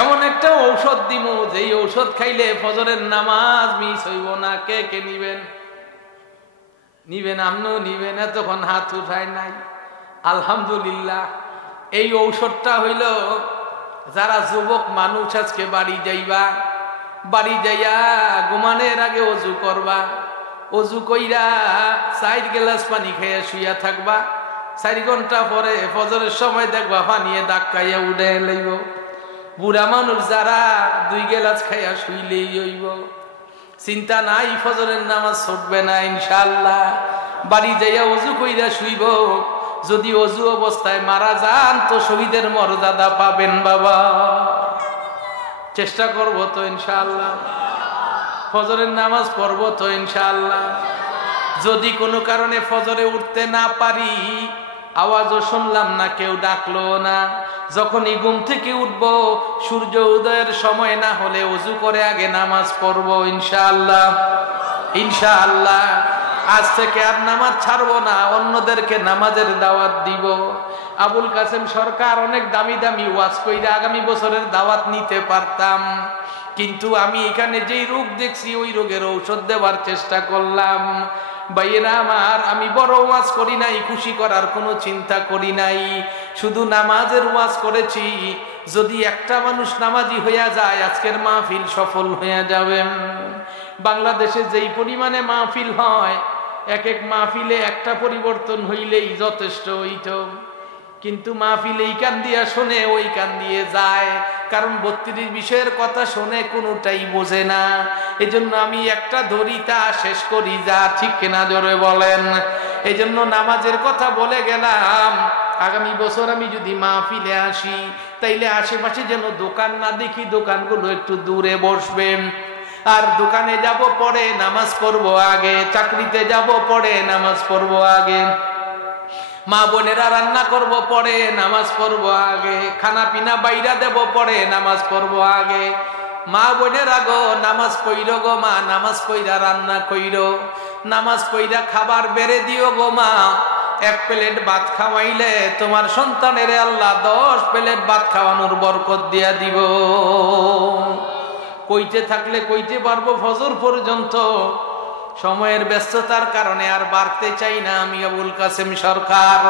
এমন একটা ঔষধ দিব, যেই ঔষধ খাইলে ফজরের নামাজ মিস হইব না। কে কে নিবেন? নিবেন? আপনিও নিবেন? এতক্ষণ হাত উঠায় নাই, আলহামদুলিল্লাহ। এই ঔষধটা হইল, যারা যুবক মানুষ আজকে বাড়ি যাইবা, বাড়ি যাইয়া ঘুমানোর আগে অজু করবা, অজু কইরা 4 গ্লাস পানি খাইয়া শুইয়া থাকবা। 4 ঘন্টা পরে ফজরের সময় দেখবা পানিয়ে ধাক্কাইয়া উঠে লইব। বুড়া মানুষ যারা 2 গ্লাস খাইয়া শুইলেই হইব, চিন্তা নাই, ফজরের নামাজ ছুটবে না ইনশাআল্লাহ। বাড়ি যাইয়া অজু কইরা শুইব। যদি অজু অবস্থায় মারা যান তো শহীদের মর্যাদা পাবেন বাবা। চেষ্টা করব তো ইনশাআল্লাহ, ফজরের নামাজ পড়ব তো ইনশাআল্লাহ। যদি কোনো কারণে ফজরে উঠতে না পারি, আওয়াজও শুনলাম না, কেউ ডাকলো না, যখনই ঘুম থেকে উঠব, সূর্য উদয়ের সময় না হলে ওযু করে আগে নামাজ পড়ব ইনশাআল্লাহ। ইনশাআল্লাহ আজ থেকে আর নামাজ ছাড়বো না, অন্যদেরকে নামাজের দাওয়াত দিব। আবুল কাসেম সরকার অনেক দামি দামি ওয়াজ কইরা আগামী বছরের দাওয়াত নিতে পারতাম, কিন্তু আমি এখানে যেই রোগ দেখছি ওই রোগের ঔষধ দেওয়ার চেষ্টা করলাম। ভাইয়েরা আমার, আমি বড় ওয়াজ করি নাই, খুশি করার কোনো চিন্তা করি নাই, শুধু নামাজের ওয়াজ করেছি। যদি একটা মানুষ নামাজি হইয়া যায়, আজকের মাহফিল সফল হইয়া যাবে। বাংলাদেশে যেই পরিমাণে মাহফিল হয়, এক এক মাহফিলে একটা পরিবর্তন হইলেই যথেষ্ট হইত, কিন্তু মাহফিল এই কান দিয়া শোনে, ওই কান দিয়ে যায়, কারণ 32 বিষয়ের কথা শোনে, কোনোটাই বোঝে না। এই জন্য আমি একটা ধরি, তা শেষ করি, যা ঠিক কিনা জোরে বলেন। এই জন্য নামাজের কথা বলে গেলাম। আগামী বছর আমি যদি মাহফিলে আসি, তাইলে আশেপাশে যেন দোকান না দেখি, দোকানগুলো একটু দূরে বসবে। আর দোকানে যাব পরে, নামাজ পড়বো আগে। চাকরিতে যাব পরে, নামাজ পড়বো আগে। মা বোনেরা রান্না করব পরে, নামাজ পড়বো আগে। খানা পিনা বাইরা দেব পরে, নামাজ পড়বো আগে। মা বোনেরা গো, নামাজ পইরো গো মা, নামাজ পইরা রান্না কইরো, নামাজ পইরা খাবার বেড়ে দিও গো মা। 1 প্লেট ভাত খাওয়াইলে তোমার সন্তানের আল্লাহ 10 প্লেট ভাত খাওয়ানোর বরকত দিয়া দিব। কইতে থাকলে কইতে পারবো ফজর পর্যন্ত। সময়ের ব্যস্ততার কারণে আর বাড়তে চাই না আমি, আবুল কাসেম সরকার।